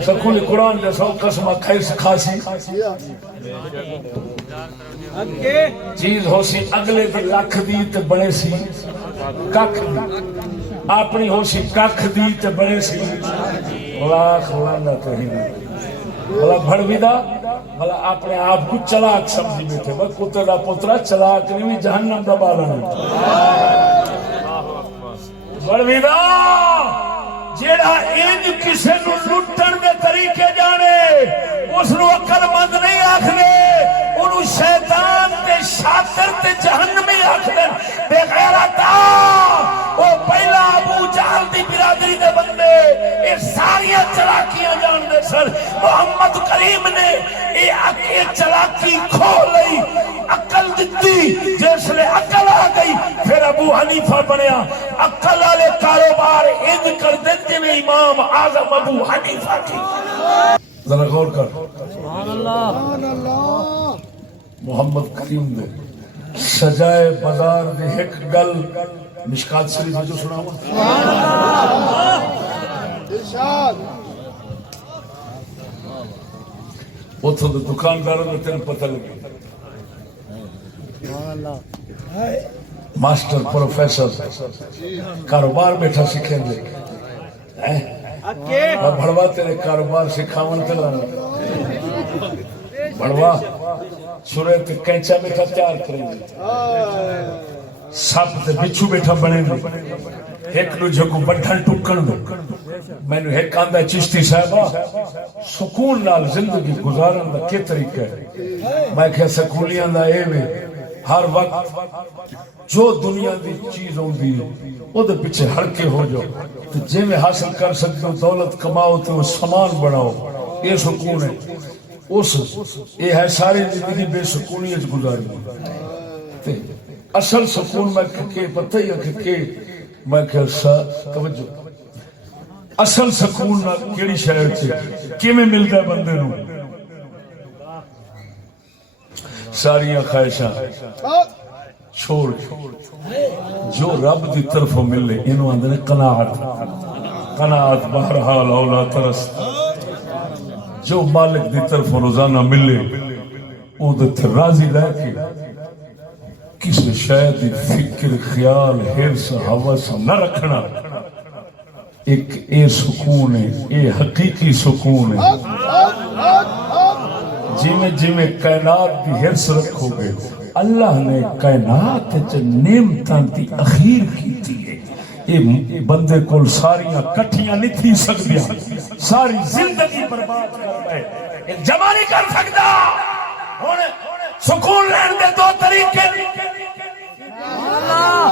سکولی قرآن دے 100 قسمہ کھاسی چیز ہو سی اگلے دے لکھ دی تے بڑے سی ککھ دی اپنی ہو سی ککھ دی تے بڑے سی لاکھ لانا کہیں بلا بھڑوی دا بلا اپنے آپ کو چلاک سمجھی بیٹھے بس کتے دا پترہ چلاک نہیں جہنم دا بالا نہیں بھڑوی دا جیڑا انج کسے نو لٹن دے طریقے جانے اس نو عقل مند نہیں آکھنے انو شیطان تے شاطر تے جہنمی آکھنے بے غیرتا وہ پہلا ابو جہل دی برادری دے بندے یہ ساریاں چلاکیاں جان دے سر محمد کریم نے یہ چلاکی کھو لئی عقل دیتی جس لے عقل آ گئی پھر ابو حنیفہ بنیا عقل والے کاروبار انج کر دیتے میں امام اعظم ابو حنیفہ کی ذرا غور کر سبحان اللہ محمد کریم دے سجائے بازار دے ایک گل مشکات شریف جو سنا ہوا ارشاد اتھوں دے دکانداروں نے تین پتہ لگی ماسٹر پروفیسر کاروبار بیٹھا سکھیں دے بھڑوا تیرے کاروبار سکھاون تے لانا بھڑوا سورے تے کینچا بیٹھا تیار کریں گے سب تے بچھو بیٹھا بنے گے ایک نو جھکو بڑھن ٹکن دو میں نے ایک آندہ چشتی صاحبہ سکون نال زندگی گزارن دا کیا طریقہ ہے میں کہا سکولیاں دا اے میں ہر وقت جو دنیا دی چیز ہوں دی وہ دے پیچھے ہڑکے ہو جاؤ تو جے میں حاصل کر سکتے ہو دولت کماؤ تو وہ سامان بڑھاؤ یہ سکون ہے اس یہ ہے ساری زندگی بے سکونیت گزاری اصل سکون میں کہ پتہ ہی ہے کہ میں کہ توجہ اصل سکون نہ کیڑی شہر سے کیویں ملتا ہے بندے نو ساریاں خواہشاں چھوڑ جو رب دی طرف ملے انہوں اندر قناعت قناعت بہرحال اولا ترست جو مالک دی طرف روزانہ ملے وہ دے راضی رہ کے کسی شاید فکر خیال حرص حوث نہ رکھنا ایک اے سکون ہے اے حقیقی سکون ہے جویں جویں کائنات دی حرص رکھو گے اللہ نے کائنات چ نعمتاں دی اخیر کیتی ہے یہ بندے کول ساریاں کٹھیاں نہیں تھی سکدیاں ساری زندگی برباد کر گئے جمع نہیں کر سکدا ہن سکون لین دے دو طریقے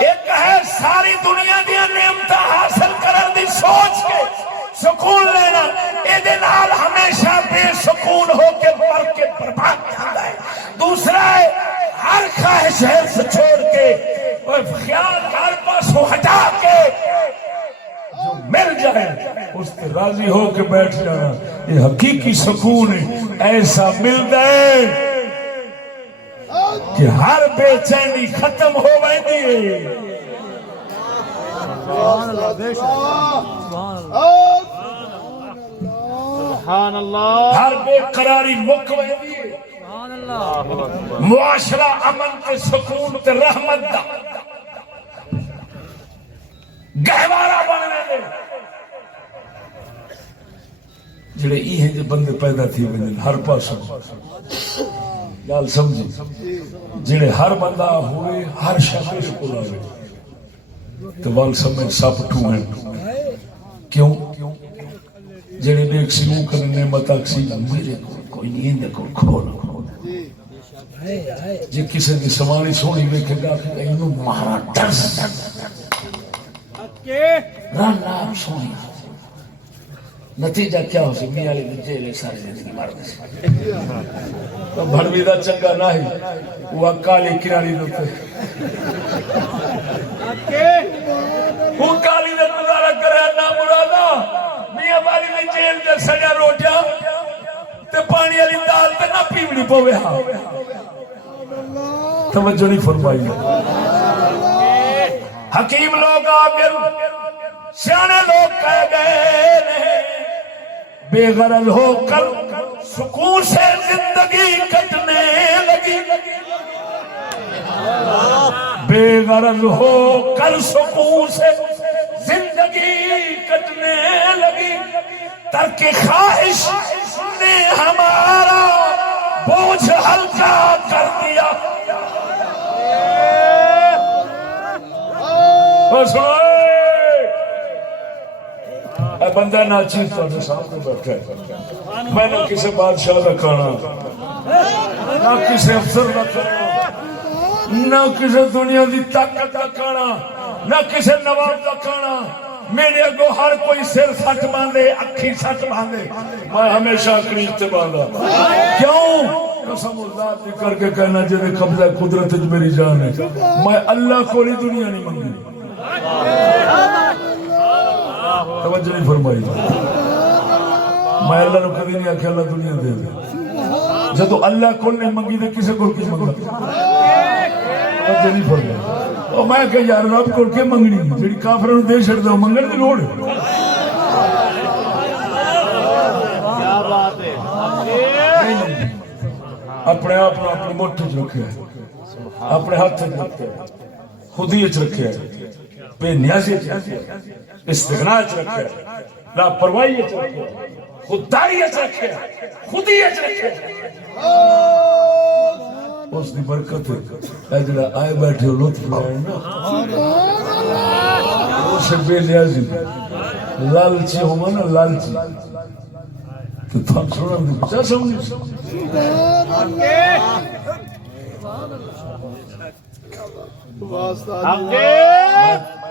ایک ہے ساری دنیا دی نعمتاں حاصل کرن دی سوچ کے سکون لینا اے دے نال ہمیشہ بے سکون ہو کے مر کے برباد جاندا ہے دوسرا ہے ہر خواہش سے چھوڑ کے اور خیال ہر پاسوں ہٹا کے جو مل جائے اس سے راضی ہو کے بیٹھ جانا یہ حقیقی سکون ہے ایسا ملتا ہے کہ ہر بے چینی ختم ہو ویندی ہے سبحان اللہ ہر بے قراری مک ویندی ہے معاشرہ امن تے سکون تے رحمت دا گہوارہ بن ویندے جڑے ای ہیں جو بندے پیدا تھی ویندے ہر پاسوں گل سمجھی جڑے ہر بندہ ہوئے ہر شخص کو لاوے تو وال سمجھ سب ٹو ہیں کیوں جڑے دیکھ سیوں کرنے نعمت اکسی میرے کوئی نہیں دے کو کھول جے کسی دی سوانی سونی ویکھے گا کہ اینو مارا ڈس رن آپ سونی نتیجہ کیا ہو سی میاں علی دی جیلے ساری زندگی مار دے تو بھڑوی دا چنگا نہ ہی وہ کالی کناری دوتے وہ کالی دے گزارا کرے نا مرادا میاں باری دی جیل دے سجا روٹیا تے پانی علی دال تے نہ پیونی پوے ہاں توجہ نہیں فرمائی حکیم لوگ آگل سیانے لوگ کہہ گئے بے غرض ہو کر سکون سے زندگی کٹنے لگی بے غرض ہو کر سکون سے زندگی کٹنے لگی ترک خواہش نے ہمارا بوجھ ہلکا کر دیا اے بندہ ناچیز تو سامنے بیٹھا ہے میں نہ کسی بادشاہ کا کھانا نہ کسی افسر کا کھانا نہ کسی دنیا دی طاقت کا کھانا نہ کسی نواب کا کھانا میرے اگو ہر کوئی سر سٹ باندھے اکھی سٹ باندھے میں ہمیشہ قریب سے باندھا کیوں قسم ذات کر کے کہنا جنہیں قبضہ قدرت میری جان ہے میں اللہ کو نہیں دنیا نہیں منگی توجہ نہیں فرمائی میں اللہ نے کبھی نہیں آکھا اللہ دنیا دے دے جب تو اللہ کو نہیں منگی دے کسے کو کس منگا توجہ نہیں فرمائی اور میں کہ یار رب کو کے منگنی جڑی کافروں دے چھڑ دے منگن دی لوڑ ہے کیا بات ہے اپنے آپ کو اپنے مٹھ وچ رکھیا ہے اپنے ہاتھ وچ رکھیا ہے خودی وچ رکھیا ہے بے نیازی وچ رکھیا ہے استغنا وچ رکھیا ہے لاپرواہی وچ رکھیا ہے خودداری وچ رکھیا ہے خودی وچ رکھیا ہے اس دی برکت ہے اے جڑا آئے بیٹھے لطف لائے نا اس بے نیازی لالچی ہوگا نا لالچی تو تھک سوڑا بھی بچا سمجھے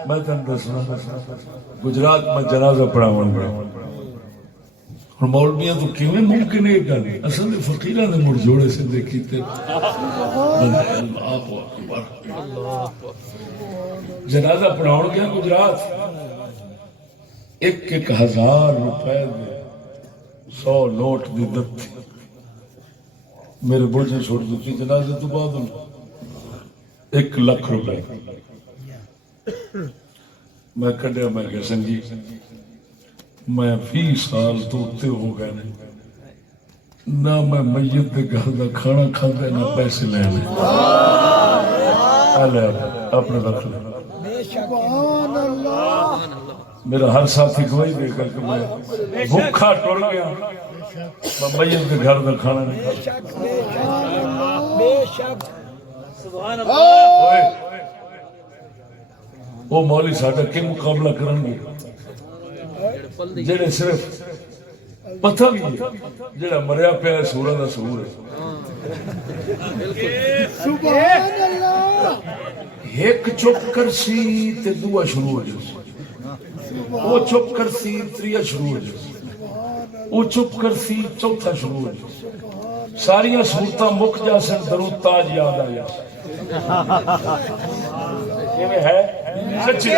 میں تن دسنا گجرات میں جنازہ پڑھاون گیا اور مولویاں تو کیوں ممکن ہے گل اصل فقیراں دے مڑ جوڑے سے دیکھی تے اللہ اکبر جنازہ پڑھاون گیا گجرات 1,000 روپے دے 100 نوٹ دی دتی میرے بوجھے چھوڑ دیتی جنازے تو بعد 1 لاکھ روپے میں کڈیا میں کہ سنجی میں 20 سال تو اتے ہو گئے نہ میں میت دے گھر دا کھانا کھاتا نہ پیسے لے لے اپنے رکھ لے میرا ہر ساتھی گواہی دے گا کہ میں بھوکا ٹر گیا، میں میت کے گھر کا کھانا نہیں کھاتا۔ اوئے، وہ مولوی ساڈا کی مقابلہ کرن گے جڑے صرف پتہ بھی ہے جڑا مریا پیا سورا دا سور ہے۔ سبحان اللہ، ایک چپ کرسی تے دوسرا شروع ہو جائے، وہ چپ کرسی تریا شروع ہو جائے، وہ چپ کرسی چوتھا شروع ہو جائے، ساریاں صورتاں مک جاسن درود تاج یاد آ جائے۔ یہ ہے سچی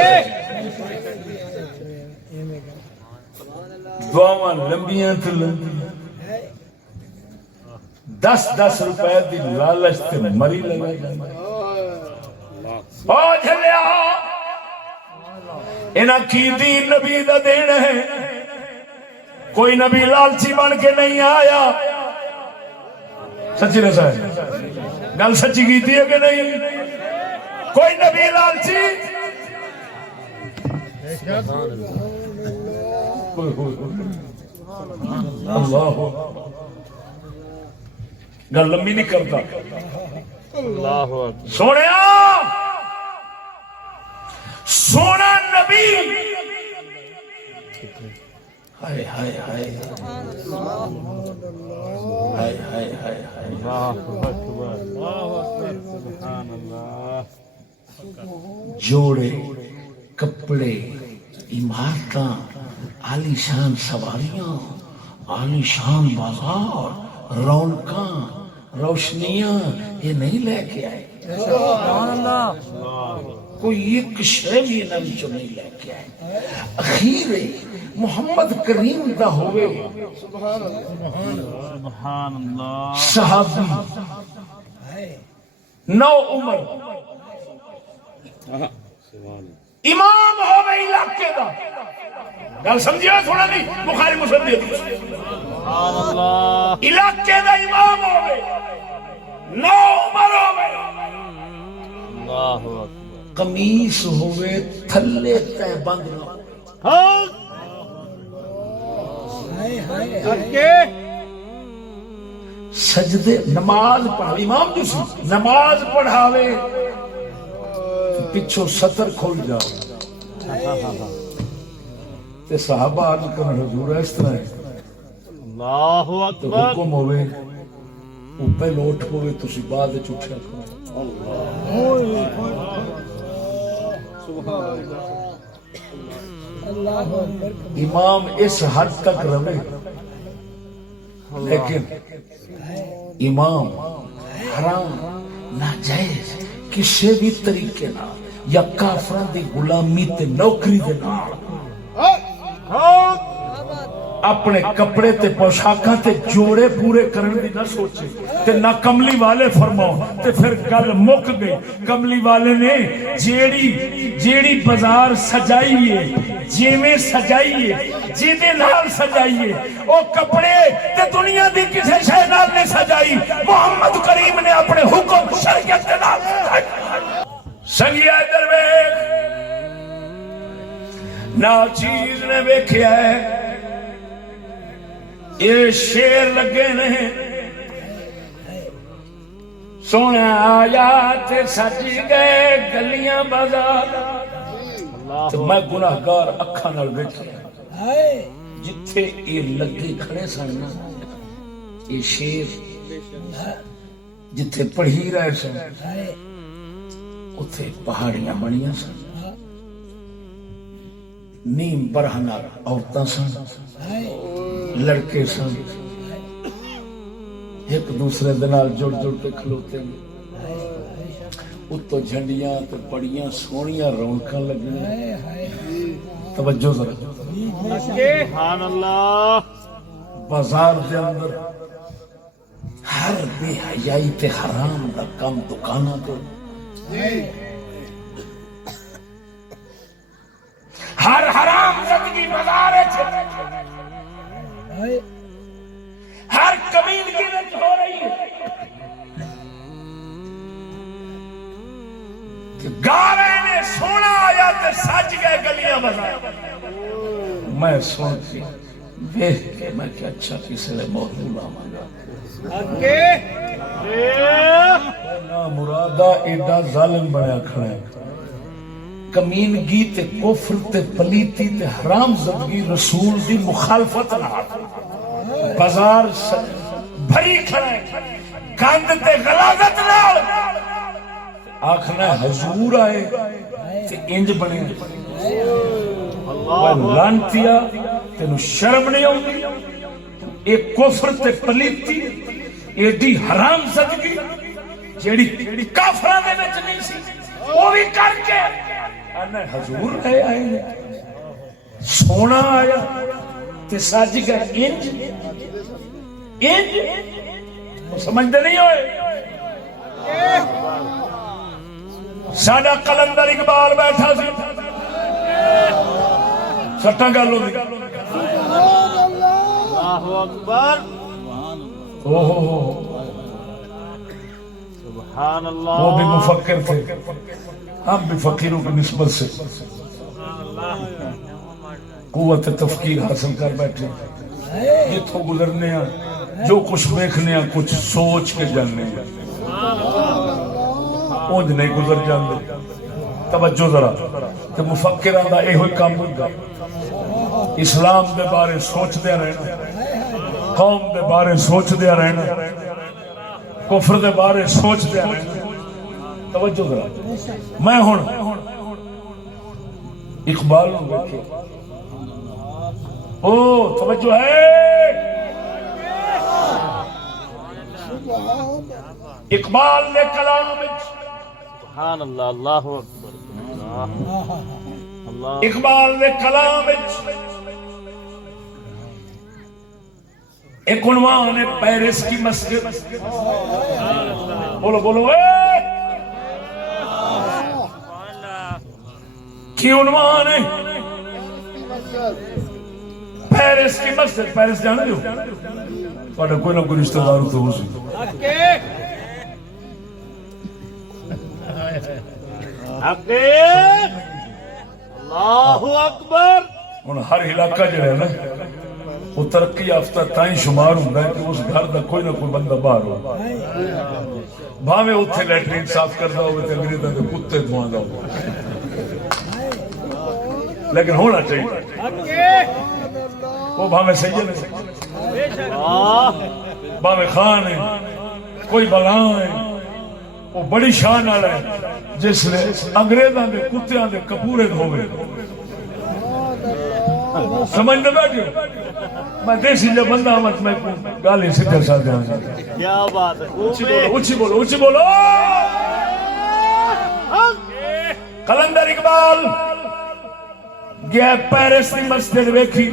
دعاواں لمبیاں تے لمبیاں، 10 روپے دی لالچ تے مری لگا جاندی۔ او جھلیا انہاں کی دین نبی دا دین ہے، کوئی نبی لالچی بن کے نہیں آیا۔ سچی رسا ہے گل سچی کیتی ہے کہ نہیں؟ کوئی نبی لالچی اللہ گل لمبی نہیں کرتا۔ سونے سونا نبی ہائے ہائے ہائے ہائے ہائے ہائے جوڑے کپڑے عمارتاں عالی شان سواریاں عالی شان بازار رونقاں روشنیاں یہ نہیں لے کے آئے، کوئی ایک شے بھی انہاں وچوں نہیں لے کے آئے۔ اخیر محمد کریم دا ہوئے صحابی نو عمر امام ہوئے علاقے دا، گل سمجھے تھوڑا نہیں، بخاری مسلم دی علاقے دا امام ہوئے، نو عمر ہوئے، قمیص ہوئے تھلے تے بند نہ سجدے نماز پڑھاوے، امام جو سی نماز پڑھاوے پچھو سطر کھول جاؤ تے صحابہ عرض کرن حضور اس طرح ہے اللہ تو اکبر، حکم ہوئے اوپر لوٹ ہوئے تسی بعد وچ اٹھیا کرو۔ امام اس حد تک رہے لیکن امام حرام ناجائز کسی بھی طریقے نہ یا کافراں دی غلامی تے نوکری دے نال اپنے کپڑے تے پوشاکاں تے جوڑے پورے کرن دی نہ سوچے تے نہ کملی والے فرماؤ تے پھر گل مک گئی۔ کملی والے نے جیڑی بازار سجائیے جیویں سجائیے جیدے نال سجائیے او کپڑے تے دنیا دی کسے شے نال نہیں سجائی، محمد کریم نے اپنے حکم شریعت دے نال سنگیا ادھر ویکھ ناچیز نے ویکھیا ہے یہ شیر لگے نہیں سونا آیا تے سج گئے گلیاں بازار تو میں گناہگار اکھاں نال ویکھیا جتھے یہ لگے کھڑے سن یہ شیر جتھے پڑھی رہے سن اتھے پہاڑیاں بنیاں سن نیم برہنہ عورتاں سن لڑکے سن ایک دوسرے دنال جڑ کے کھلوتے ہیں اتو جھنڈیاں تو بڑیاں سونیاں رونقاں لگنے توجہ ذرا سبحان اللہ، بازار دے اندر ہر بے حیائی تے حرام دا کم دکانہ دے ہر حرام زندگی بازار ہے ہر قبیلگی وچ ہو رہی ہے گا رہے نے سونا آیا تے سج گئے گلیاں بازار میں سن کے دیکھ کے میں کہ اچھا کسی نے موضوع لاواں نا مرادا ایڈا ظالم بنیا کھڑا ہے کمینگی تے کفر تے پلیتی تے حرام زدگی رسول دی مخالفت نہ بازار بھری کھڑا ہے گند تے غلاظت نہ آخنا حضور آئے تے انج بنے لانتیا تینو شرم نہیں آؤں ایک کفر تے پلیتی ایڈی حرام زدگی جیڑی کافران دے وچ نہیں سی وہ بھی کر کے آنا حضور آئے سونا آیا تے ساج گئے انج سمجھتے نہیں ہوئے ساڈا قلندر اقبال بیٹھا سی سٹا گل ہو اللہ اکبر سبحان اللہ وہ بھی مفکر تھے ہم بھی فقیروں کی نسبت سے قوت تفکیر حاصل کر بیٹھے جتوں گزرنے ہیں جو کچھ دیکھنے ہیں کچھ سوچ کے جاننے ہیں اونج نہیں گزر جاندے توجہ ذرا کہ مفکران دا یہ کام ہوتا اسلام دے بارے سوچ دیا رہنا قوم دے بارے سوچ دیا رہنا کفر دے بارے سوچ دیا رہنا توجہ ذرا میں ہوں اقبال ہوں بیٹھے او توجہ ہے اقبال نے کلام سبحان اللہ اللہ اکبر اللہ اقبال نے کلام ایک عنوان ہے پیرس کی مسجد بولو بولو کی عنوان ہے پیرس کی مسجد پیرس جانا دیو کوئی نہ کوئی رشتہ دار تو ہو سی اللہ اکبر ہن ہر علاقہ جو ہے نا وہ ترقی یافتہ تائیں شمار ہوتا ہے کہ اس گھر دا کوئی نہ کوئی بندہ باہر ہو بھاویں اتنے لیٹرین صاف کرتا ہوئے تے انگریزاں دے کتے دھواندا ہو لیکن ہونا چاہیے وہ بھاویں سید ہے بھاویں خان ہے کوئی بلان ہے وہ بڑی شان والا ہے جس نے انگریزاں دے کتیاں دے کپورے دھوے سمجھ نہ بیٹھے میں دیسی جب بندہ مت میں گالی سیدھے ساتھ دیا کیا بات ہے اونچی بولو اونچی بولو قلندر اقبال گیا پیرس کی مسجد ویکھی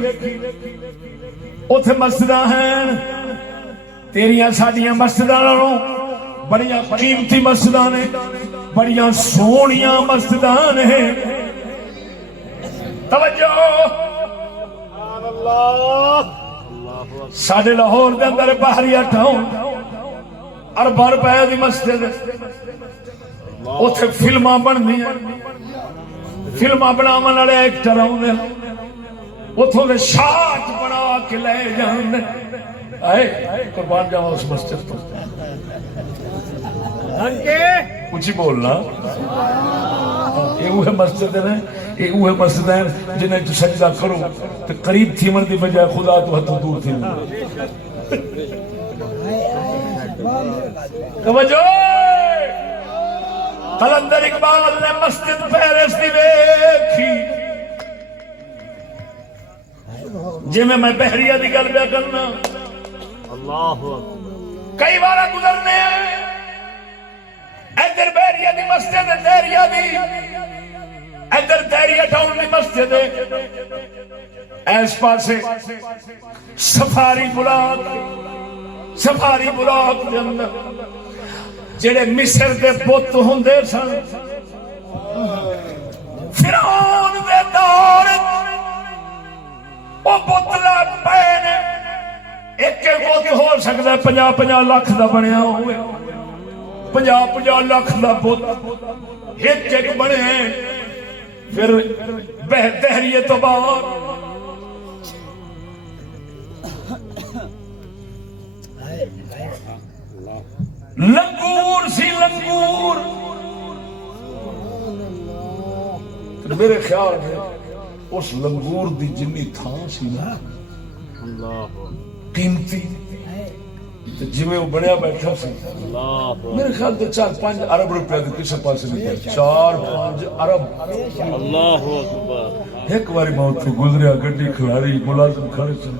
اوتھے مسجداں ہیں تیریاں ساڈیاں مسجداں نالوں بڑیاں قیمتی مسجداں نے بڑیاں سونیاں مسجداں نے توجہ ساڈے لاہور دے اندر بحریہ ٹاؤن ارباں روپے دی مسجد اوتھے فلماں بندیاں فلماں بناون والے ایکٹر آوندے اتوں دے شاٹ بنا کے لے جاندے آئے قربان جاواں اس مسجد تو کچھ ہی بولنا یہ وہ مسجد ہے یہ وہ مسجد ہے جنہیں تو سجدہ کرو تو قریب تھی من دی بجائے خدا تو ہاتھوں دور تھی توجہ قلندر اقبال نے مسجد پیرس دی ویکھی جی میں بحریہ دی گل پہ کرنا اللہ کئی بار گزرنے ادھر بحریہ دی مسجد دہریہ دی ادھر دہریہ ٹاؤن دی مسجد اس پاسے سفاری بلاک دے اندر جڑے مصر دے بت ہوندے سن فرعون دے دور او بت لا پے نے ایک بت ہو سکدا 50 لاکھ دا بنیا ہوئے 50 لاکھ دا بت ایک بنے پھر دہریے تو بعد لنگور سی لنگور. میرے خیال میں اس لنگور دی جنی تھان سی نا اللہ قیمتی تے جویں وہ بنیا بیٹھا سی اللہ میرے خیال تے 4-5 ارب روپے دے کسے پاسے نہیں گئے. 4-5 ارب. اللہ اکبر. ایک باری میں اتنے گزریا گڈی کھلاری ملازم کھڑے سن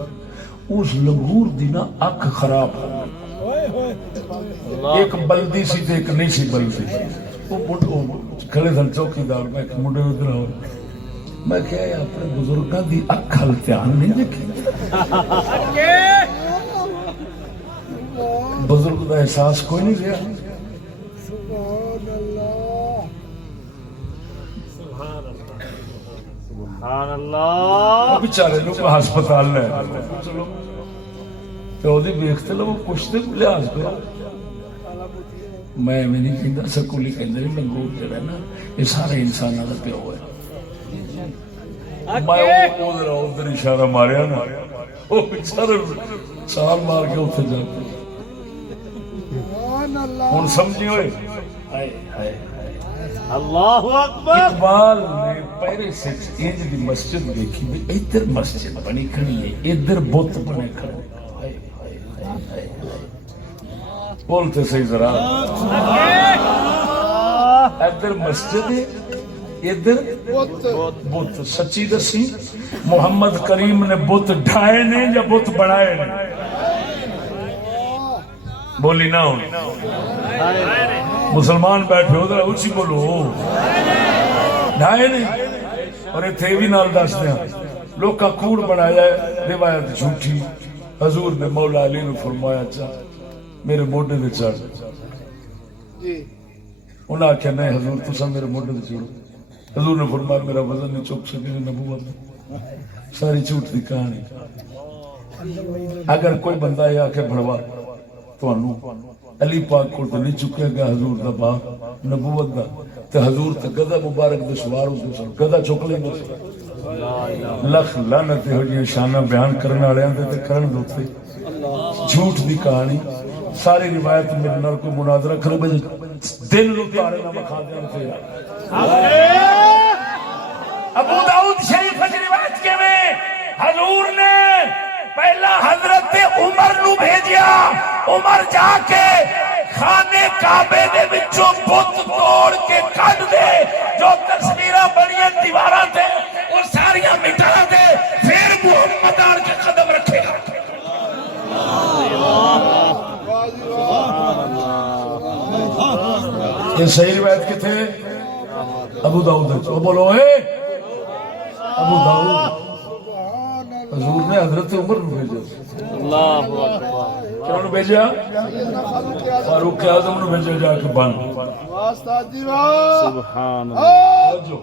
اس لنگور دی نا اکھ خراب ایک بلدی سی تے ایک نہیں سی بلدی. وہ کھڑے سن چوکیدار میں ایک منڈے ادھر آؤ میں کہا اپنے بزرگاں دی اکھ ہل دھیان نہیں رکھی. بزرگ دا احساس کوئی نہیں رہا. سبحان اللہ. بیچارے لوگ ہسپتال لے تو ویختے لو کچھ تو لحاظ کرو. میں نہیں کہتا سکولی کہتے لنگور جڑا نا یہ سارے انسانوں کا پیو ہے. میں ادھر اشارہ ماریا نا وہ بیچارے چھال مار کے اتنے جا کے ہوں سمجھی ہوئے. اللہ اکبر. اقبال نے پہلے سے انج دی مسجد دیکھی بھی ادھر مسجد بنی کھڑی ہے ادھر بت بنے کھڑے. بولتے صحیح ذرا. ادھر مسجد ہے ادھر بت. سچی دسی محمد کریم نے بت ڈھائے نے یا بت بنائے نے؟ بولی نہ ہو. مسلمان بیٹھے ادھر اچھی بولو. ڈھائے نے. اور اتنے بھی نال دس دیا لوگ کا کوڑ بنایا ہے روایت جھوٹھی. حضور نے مولا علی نے فرمایا چا میرے موڈے دے چڑھ. انہاں آخیا نہیں حضور تسا میرے موڈے دے چڑھو. حضور نے فرمایا میرا وزن نہیں چک سکے نبوت میں. ساری جھوٹ دی کہانی. اگر کوئی بندہ یہ آکے بڑھوا تو علی پاک کو تو نہیں چکے گا حضور دا باپ نبوت دا تے حضور تے گدا مبارک دے سوار ہو سن گدا چک لیں گے. لکھ لعنت ہو جی شانہ بیان کرنے والے تے کرن دوتے. جھوٹ دی کہانی ساری روایت میرے نال کوئی مناظرہ کرو بھائی دل لو تارے نہ مکھا دیں تے. ابو داؤد شریف کی روایت کے میں حضور نے پہلا حضرت عمر نو بھیجیا. عمر جا کے خانے کعبے دے وچوں بت توڑ کے کڈ دے جو تصویراں بنیاں دیواراں تے وہ ساریاں مٹا دے پھر محمد آن کے قدم رکھے گا. یہ صحیح روایت کتنے ابو داؤد. وہ بولو اے ابو داؤد حضور نے حضرت عمر نو بھیجا. اللہ اکبر. کیوں بھیجا؟ فاروق اعظم نے بھیجا جا کے بن. سبحان اللہ.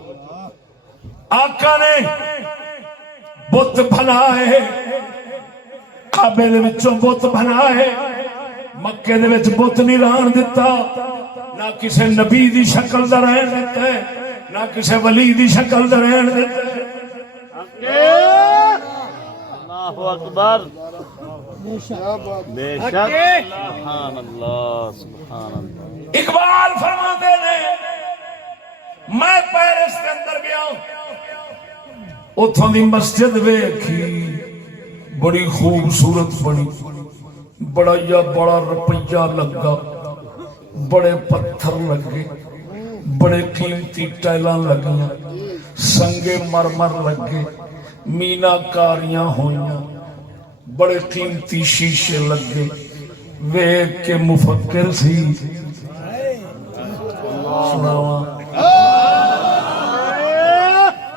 آقا نے بت بنائے کعبے دے وچوں بت بنائے. مکے دے وچ بت نہیں رہن دتا. نہ کسے نبی دی شکل دا رہن دتا ہے نہ کسے ولی دی شکل دا رہن دتا ہے. اللہ اکبر. بے شک. سبحان اللہ. سبحان اللہ. اقبال فرماتے نے میں پیرس کے اندر گیا اتھوں دی مسجد ویکھی بڑی خوبصورت بنی. بڑا یا بڑا روپیہ لگا. بڑے پتھر لگے بڑے قیمتی ٹائلاں لگیاں سنگے مرمر لگے مینا کاریاں ہوئیاں بڑے قیمتی شیشے لگے. ویکھ کے مفکر سی سناواں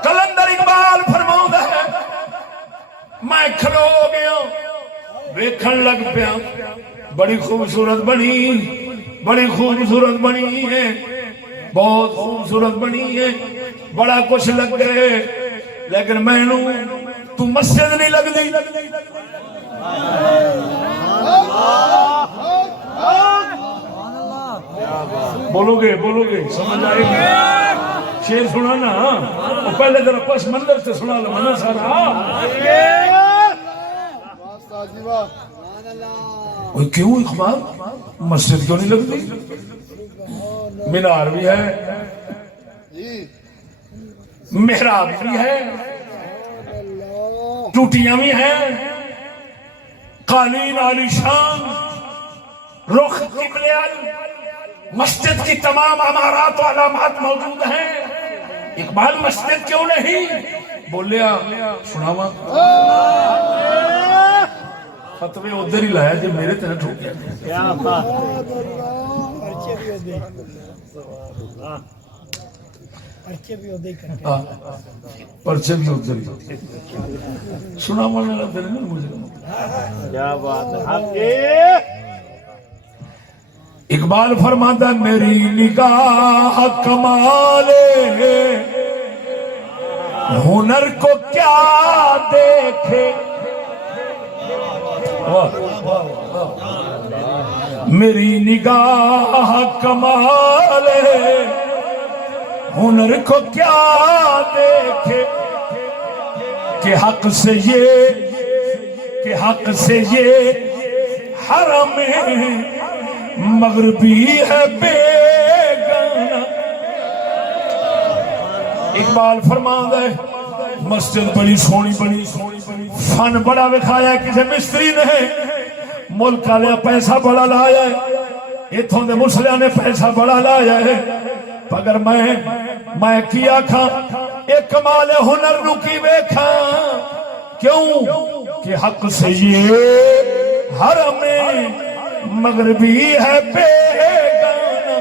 کلندر اقبال فرماؤندا ہے میں کھلو گیا ویکھن لگ پیا بڑی خوبصورت بنی بڑی خوبصورت بنی ہے بہت خوبصورت بنی ہے بڑا کچھ لگ گئے لیکن میں تو مسجد نہیں لگ دی. بولو گے سمجھ آئے گی. شیر سنا نا پہلے ذرا پس منظر سے سنا لو نا سارا. وہ کیوں اقبال مسجد کیوں نہیں لگتی؟ مینار بھی ہے، محراب بھی ہے، ٹوٹیاں بھی ہیں، قالین عالی شان، رخ قبلہ، مسجد کی تمام عمارات و علامات موجود ہیں، اقبال مسجد کیوں نہیں؟ بولیا سناوا فتوے ادھر ہی لایا جب میرے تیرے ٹھوکیا کیا بات پرچے بھی ادھر ہی سنا والا دل نہیں مجھے کیا بات ہے اقبال فرماتا میری نگاہ کمال ہنر کو کیا دیکھے، میری نگاہ کمال ہنر کو کیا دیکھے کہ حق سے یہ حرم مغربی ہے بیگانہ۔ اقبال فرماندا ہے مسجد بڑی سونی بنی، فن بڑا وکھایا کسی مستری نے، ملک والے پیسہ بڑا لایا ہے، اتھوں دے مسلیاں نے پیسہ بڑا لایا ہے، مگر میں کی آکھاں ایک کمال ہنر نو کی ویکھاں، کیوں کہ حق سے یہ حرم مغربی ہے بیگانہ۔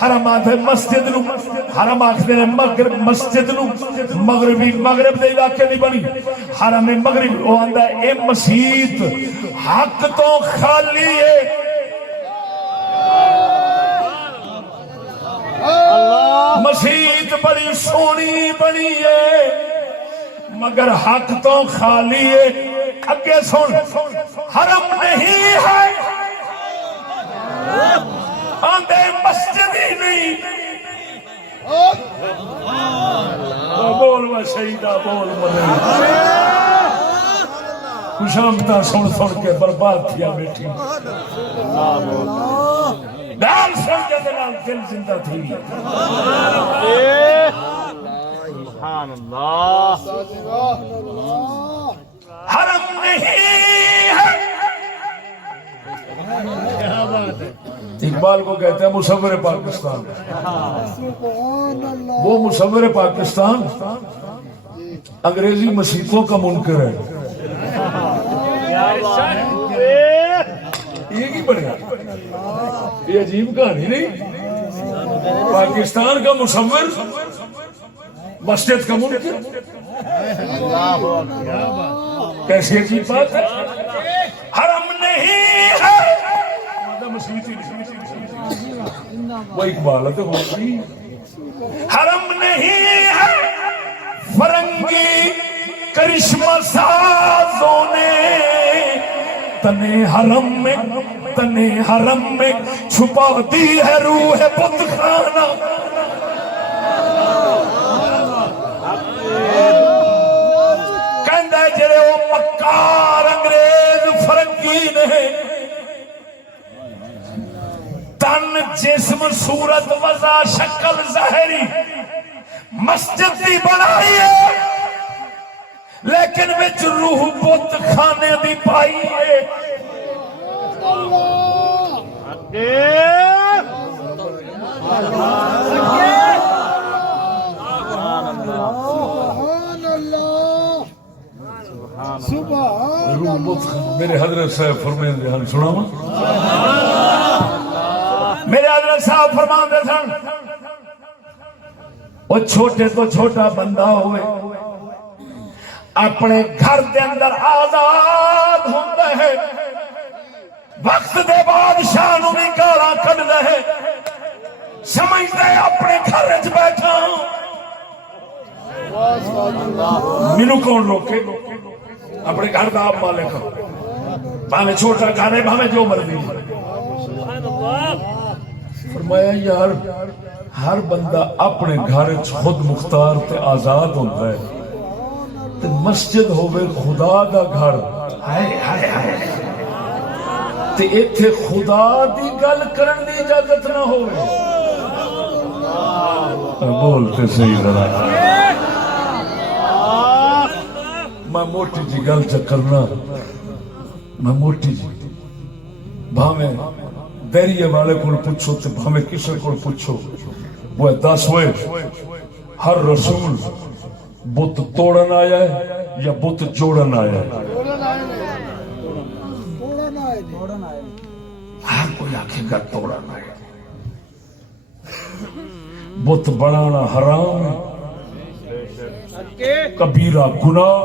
حرم آتے مسجد نو، حرم آتے مغرب مسجد نو، مغربی مغرب دے علاقے نہیں بنی، حرم مغرب وہ آندہ اے مسجد حق تو خالی ہے، مسجد بڑی سونی بنی ہے مگر حق تو خالی ہے۔ اگے سن حرم نہیں ہے آندے مسجد ہی نہیں، بول و شہیدہ بول مدنی خوشامدہ سن سن کے برباد کیا بیٹھی، دال سمجھے دلال دل زندہ تھی۔ سبحان اللہ، حرم نہیں ہے، اقبال کو کہتے ہیں مصور پاکستان، وہ مصور پاکستان انگریزی مسیحوں کا منکر ہے، یہ کی بڑھیا، یہ عجیب کہانی نہیں، پاکستان کا مصور مسجد کا منکر، کیسی عجیب بات ہے۔ حرم نہیں ہے وہ اقبال تو ہوگی، حرم نہیں ہے فرنگی کرشمہ سازوں نے، تنے حرم میں چھپا دی ہے روح بت خانہ، کہندہ جڑے وہ مکار انگریز فرنگی نے، تن جسم صورت وضع شکل ظاہری مسجد دی بنائی ہے لیکن وچ روح بت خانے دی پائی ہے۔ روح بت میرے حضرت صاحب فرمائیں دے ہن سناواں، میرے حضرت صاحب فرماندے سن وہ چھوٹے تو چھوٹا بندہ ہوئے اپنے گھر دے اندر آزاد ہوتا ہے، وقت دے بادشاہ نو بھی گالاں کڈدا ہے، سمجھدا ہے اپنے گھر وچ بیٹھا مینوں کون روکے، اپنے گھر دا آپ مالک ہوں، بھاویں چھوٹا گھر ہے بھاویں جو مرضی ہے۔ فرمایا یار ہر بندہ اپنے گھر خود مختار تے آزاد ہوتا ہے، تے مسجد ہوئے خدا دا گھر، ہائے ہائے ہائے تے ایتھے خدا دی گل کرن دی اجازت نہ ہوئے. بولتے صحیح ذرا. میں موٹی جی گل چکرنا, میں موٹی جی بھاویں دیریے والے کو پوچھو تے بھاویں کسے کو پوچھو, وہ 10 ہوئے ہر رسول بت توڑن آیا ہے یا بت جوڑن آیا ہے؟ ہر کوئی آکھے گا توڑن آیا. بت بنانا حرام ہے, کبیرہ گناہ,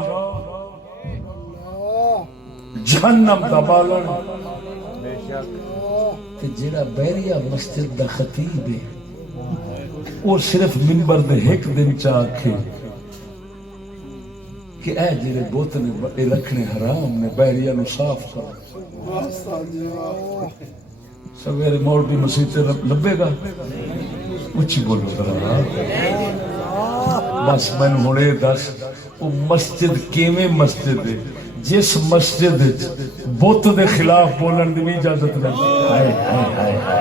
جہنم دا بالن. تے جڑا بیریا مسجد دا خطیب ہے وہ صرف منبر دے ایک دن چاکھے کہ اے جڑے بت نے رکھنے حرام نے, بیریا نو صاف کرو. سویرے مولوی مسیح تے لبے گا, اچھی بولو ذرا. بس میں ہن اے دس او مسجد کیویں مسجد ہے جس مسجد بت دے خلاف بولن دی بھی اجازت نہیں. ہائے ہائے ہائے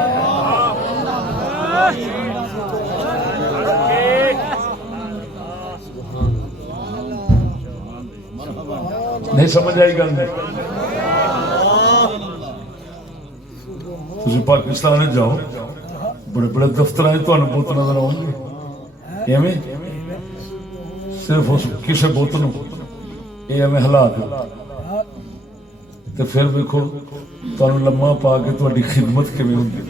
نہیں سمجھ آئی گل نہیں. تسی پاکستان جاؤ بڑے بڑے دفتر تو بت نظر آؤ گے ایویں صرف اس کسی بت نو ایویں ہلا دو تے پھر دیکھو تانوں لمحہ پا کے تہاڈی خدمت کیویں ہوندی.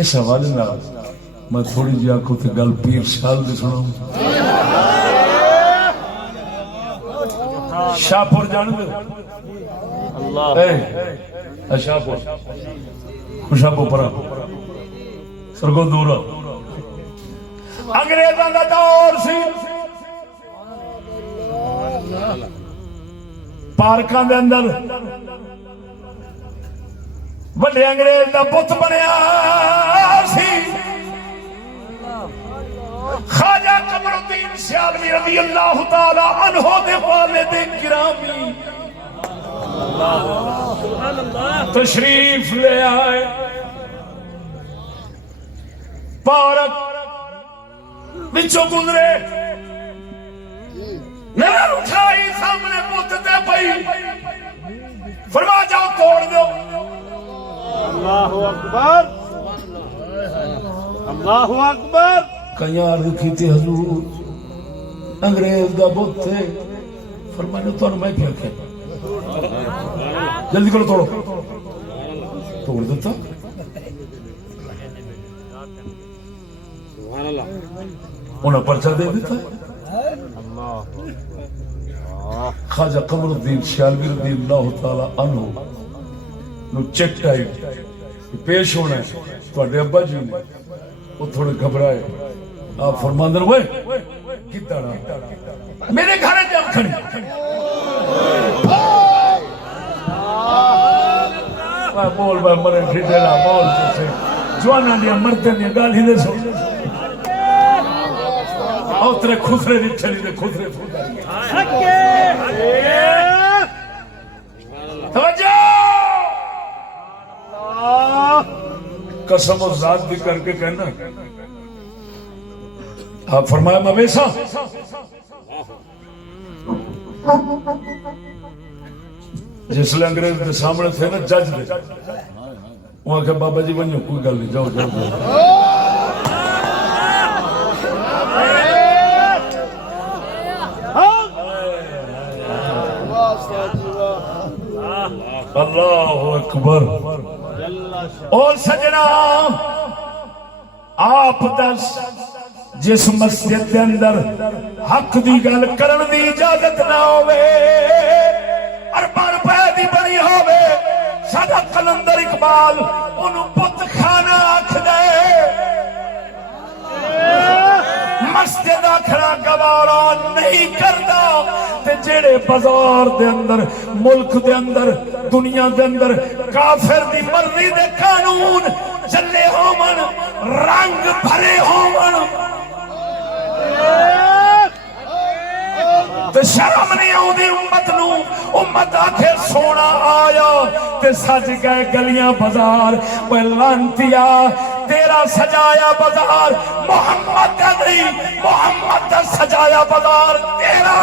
اس حوالے نال میں تھوڑی جی آنکھوں تے گل پیر شال دی سناؤں. شاہپور جان دے شاہپور خوشابو پرا سرگو دورا انگریزاں دا دور سی. پارکاں دے اندر بڑے انگریز دا بت بنیا سی. خواجہ قمر الدین سیالوی رضی اللہ تعالی عنہ دے والد گرامی تشریف لے آئے. پارک بچوں گزرے, نظر اٹھائی سامنے بت تے پئی, فرما جاؤ توڑ دو. اللہ اکبر, اللہ اکبر. کئی عرض کی تھی حضور انگریز دا بت تھے. فرمایا تو میں کیا کہ جلدی کرو توڑو. توڑ دیتا. انہیں پرچہ دے دیتا. خواجہ قمر الدین سیالوی رضی اللہ تعالی عنہ نو چیک ٹائم پیش ہونا ہے. تواڈے ابا جی نے وہ تھوڑے گھبرائے. آپ فرماندے ہوئے کدھر میرے گھر جا کھڑی. بول بھائی مرے ٹھیڈا بول سے جوانا دیا مرتے دیا گال ہی دے سو اور تیرے خسرے دی چلی دے خسرے فوٹا. توجہ قسم و ذات بھی کر کے کہنا. آپ فرمایا مویسا جس لئے انگریز کے سامنے تھے نا جج دے وہ آکھا بابا جی بنیو کوئی گل نہیں جاؤ جاؤ جاؤ. اللہ اکبر. اور سجنا آپ دس جس مسجد کے اندر حق دی گل کرن دی اجازت نہ ہوئے ارباں روپے دی بنی ہوئے ساڈا قلندر اقبال انہوں بت خانہ آکھ دے. مسجد آکھنا گوارا نہیں کردا تے جڑے بازار دے اندر ملک دے اندر دنیا دے اندر کافر دی مرضی دے قانون جلے ہومن رنگ بھرے ہومن تے شرم نہیں آؤندی امت نو امت آکھے سونا آیا تے سج گئے گلیاں بازار اوے لانتیا تیرا سجایا بازار محمد دا نہیں محمد دا سجایا بازار تیرا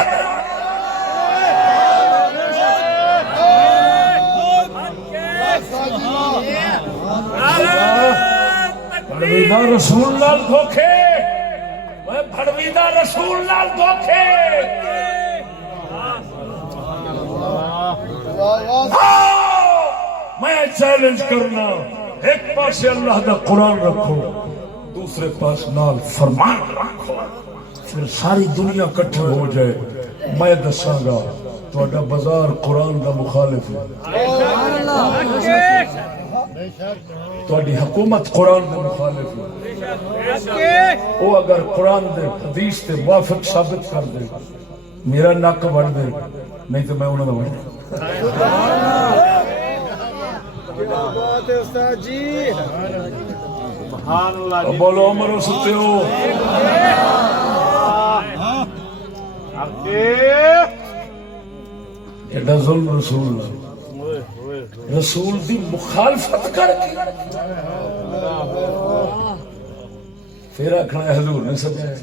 بھڑویدہ رسول لال دھوکھے بھڑویدہ رسول لال دھوکھے میں چیلنج کرنا ایک پاس اللہ دا قرآن رکھو دوسرے پاس نال فرمان رکھو پھر ساری دنیا کٹھی ہو جائے میں دساں گا تہاڈا بازار قرآن دا مخالف ہے تہاڈی حکومت قرآن دا مخالف ہے وہ اگر قرآن دے حدیث تے موافق ثابت کر دے میرا نک وڑ دے نہیں تو میں انہاں دا وڑ دے بولو عمر ستے ہو ایڈا ظلم رسول رسول دی مخالفت کر کے پھر آکھنا ہے حضور نے سجایا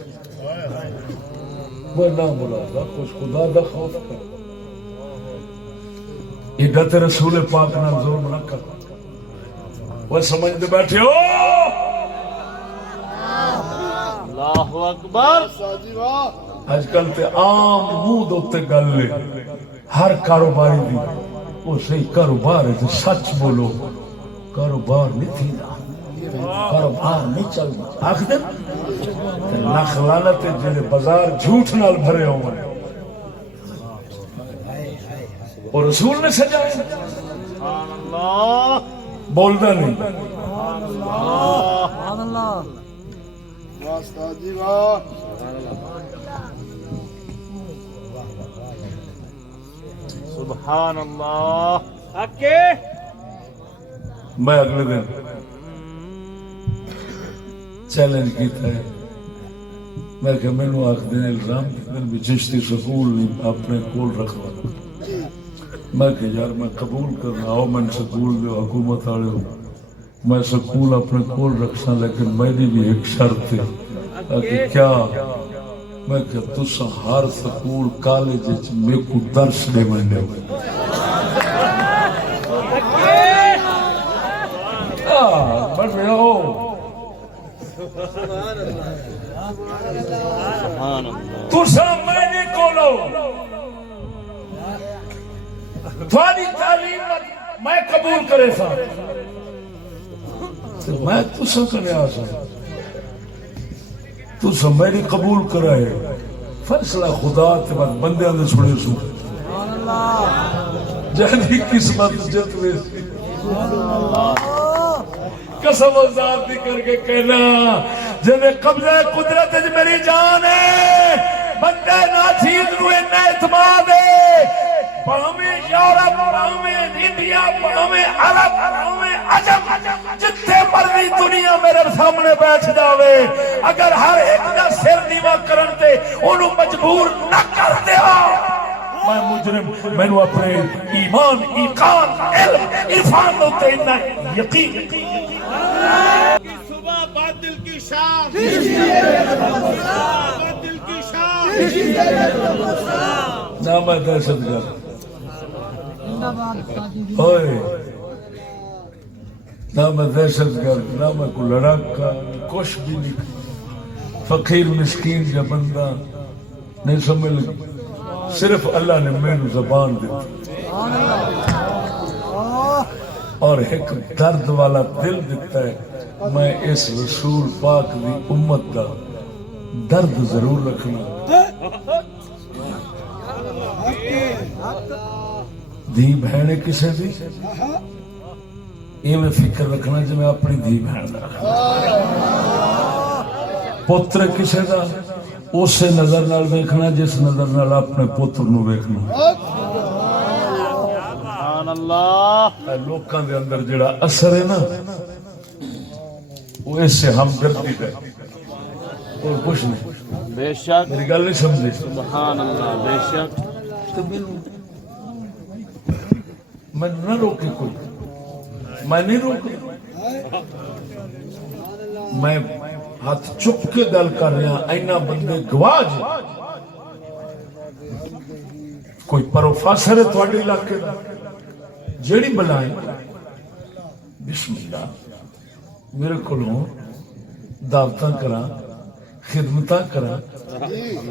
وہ نہ بلا کچھ خدا دا خوف کر ایڈا تے رسول پاک نہ ظلم نہ کر وہ سمجھتے بیٹھے ہو اللہ اکبر آج کل تے عام منہ دوتے گل ہے ہر کاروباری دی وہ صحیح کاروبار ہے تو سچ بولو کاروبار نہیں تھی کاروبار نہیں چلتا آخ دے لاکھ لعنت جڑے بازار جھوٹ نال بھرے ہوں اور رسول نے سجایا سبحان اللہ بولدا نہیں سبحان اللہ سبحان اللہ میں اگلے دن چیلنج کیتا ہے میں کہ مینوں آکھدے نے الزام دیندے بھی چشتی سکول نہیں اپنے کول رکھوا میں کہ یار میں قبول کرنا آؤ میں سکول دے حکومت والے ہو میں سکول اپنے کول رکھساں لیکن میری بھی ایک شرط ہے کہ کیا میں کہ تساں ہر سکول کالج وچ میرے کو درس دے ویندے بڑھ رہے ہو تساں میرے کولو تھوڑی تعلیم میں قبول کرے سا میں تساں کرے آسا تساں میری قبول کرائے فیصلہ خدا تے بعد بندیاں دے سنے سو جہنی قسمت جت ویسی قسم ذات دی کر کے کہنا جنہیں قبضہ قدرت میری جان ہے بندے ناچیز نو انہیں اعتماد ہے پاہمیں یورپ پاہمیں انڈیا پاہمیں عرب پاہمیں عجم جتنے مرضی دنیا میرے سامنے بیٹھ جاوے اگر ہر ایک دا سر نیوا کرن تے انہوں مجبور نہ کر دیا میں مجرم میں نو اپنے ایمان ایقان علم عرفان ہوتے انہیں یقین صبح باطل کی شام باطل کی شام نہ میں دہشت گرد ہوئے نہ میں دہشت گرد نہ میں کو لڑاکا کچھ بھی نہیں فقیر مسکین کا بندہ نہیں سمجھ لگی صرف اللہ نے میں زبان دی اور ایک درد والا دل دیتا ہے میں اس رسول پاک دی امت دا درد ضرور رکھنا دھی بہن کسے دی یہ میں فکر رکھنا جو میں اپنی دھی بہن دا رکھنا پتر کسے دا اسے نظر نال دیکھنا جس نظر نال اپنے پتر نو دیکھنا سبحان اللہ لوکاں دے اندر جڑا اثر ہے نا وہ اس سے ہمدردی ہے اور کچھ نہیں. بے شک میری گل نہیں سمجھے؟ سبحان اللہ بے شک تو میں نہ روکے کوئی, میں نہیں روکا, میں ہاتھ چپ کے گل کر رہا. اینا بندے گواہ جی, کوئی پروفیسر ہے تھوڑے علاقے کا جیڑی بلائیں بسم اللہ میرے کو دعوتاں کرا خدمتاں کرا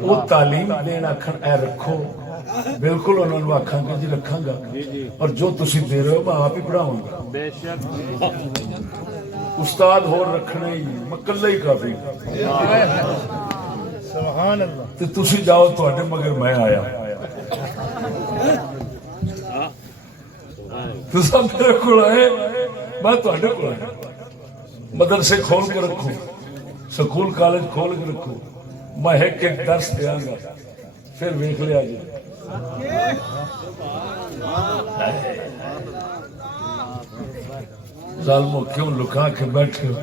وہ تعلیم دینا آخر اے رکھو بالکل انہوں نے آخا گا جی رکھاں گا اور جو تسی دے رہے ہو میں آپ ہی پڑھاؤں گا. بے شک استاد ہو رکھنے ہی مکلہ ہی کافی. سبحان اللہ تے تسی جاؤ تواڈے مگر میں آیا تسا میرے کو آئے میں تواڈے کو آیا. مدرسے کھول کے رکھو سکول کالج کھول کے رکھو میں ایک ایک درس دیا گا پھر ویکھ لیا جی. ظالمو کیوں لکا کے بیٹھے ہو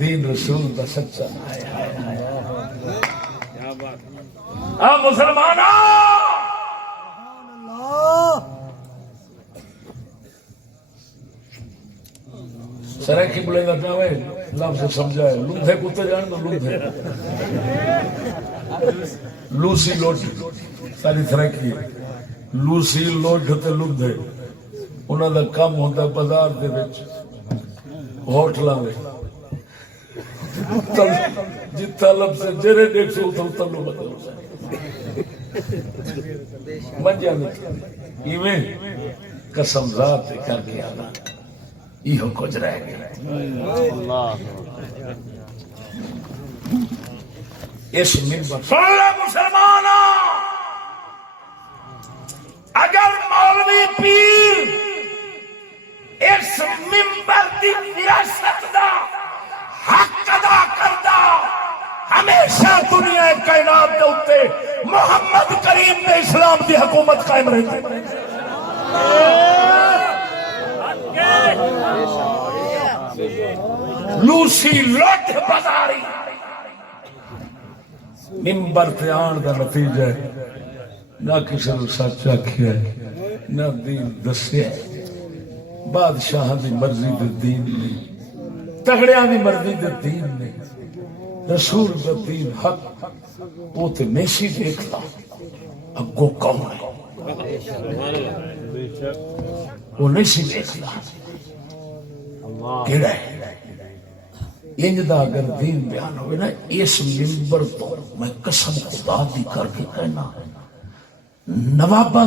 دین رسول دا سچا. مسلمان سرکی بولے گا پہ لفظ سمجھا ہے لوندھے کتے جان دو لوندھے لوسی لوٹ ساری سرکی لوسی لوٹ تے لوندھے انہوں دا کم ہوتا ہے بازار دے وچ ہوٹلاں میں جتا لفظ سے جرے دیکھ سو اتھا اتھا لو بدل منجا نہیں ایویں قسم ذات کر کے آنا یہ کچھ رہ گیا. اس منبر سن لے مسلمان, اگر مولوی پیر اس منبر دی وراثت دا حق ادا کردا ہمیشہ دنیا کائنات دے اوتے محمد کریم نے اسلام دی حکومت قائم رہتی. لوسی لوٹ بازاری منبر تے آن دا نتیجہ ہے نہ کسی نے سچ آکھیا ہے نہ دین دسیا ہے. بادشاہ دی مرضی دے دین نہیں, تگڑیاں دی مرضی دے دین نہیں, رسول دا دین حق وہ تے نہیں سی دیکھتا اگو کون ہے وہ نہیں سی دیکھتا کیڑا ہے. انج دا اگر دین بیان ہوئے نا اس منبر تو میں قسم خدا دی کر کے کہنا نواباں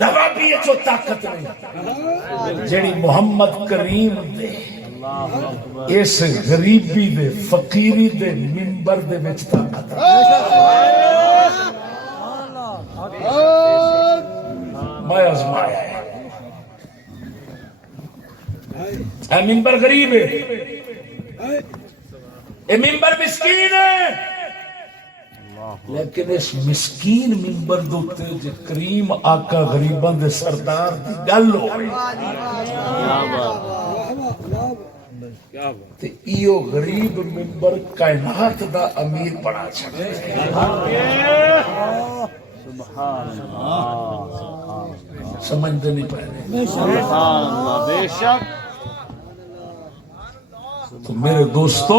نوابی جو طاقت نہیں جڑی محمد کریم دے اس غریبی دے فقیری دے منبر دے وچ طاقت میں آزمایا ہے. اے منبر غریب ہے, اے منبر مسکین ہے, لیکن اس مسکین منبر دوتے جو کریم آقا غریبان دے سردار دی گل ہوئے تے ایو غریب منبر کائنات دا امیر بنا چھڑے. سمجھ دے نہیں پہنے سبحان اللہ بے شک. تو میرے دوستو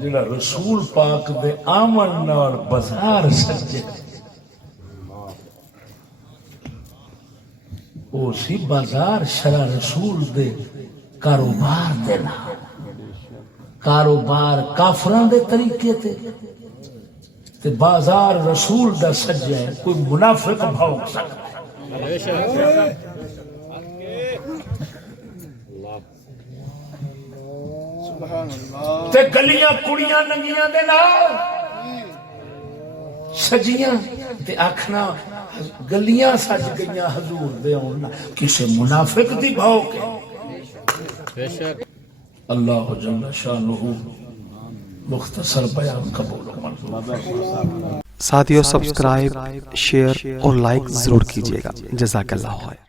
جڑا رسول پاک دے آمن نال بازار سجے او سی بازار شرع رسول دے کاروبار دے نا کاروبار کافراں دے طریقے تے بازار رسول دا سجے ہے کوئی منافق بھاؤ سکتا ہے. تے گلیاں کڑیاں ننگیاں دے نال سجیاں تے آکھنا گلیاں سج گئیاں حضور دے آن کسے منافق دی بھاؤ کے. اللہ جل شانہ مختصر بیان قبول و منظور. ساتھیو سبسکرائب شیئر اور لائک ضرور کیجیے گا. جزاک اللہ خیر.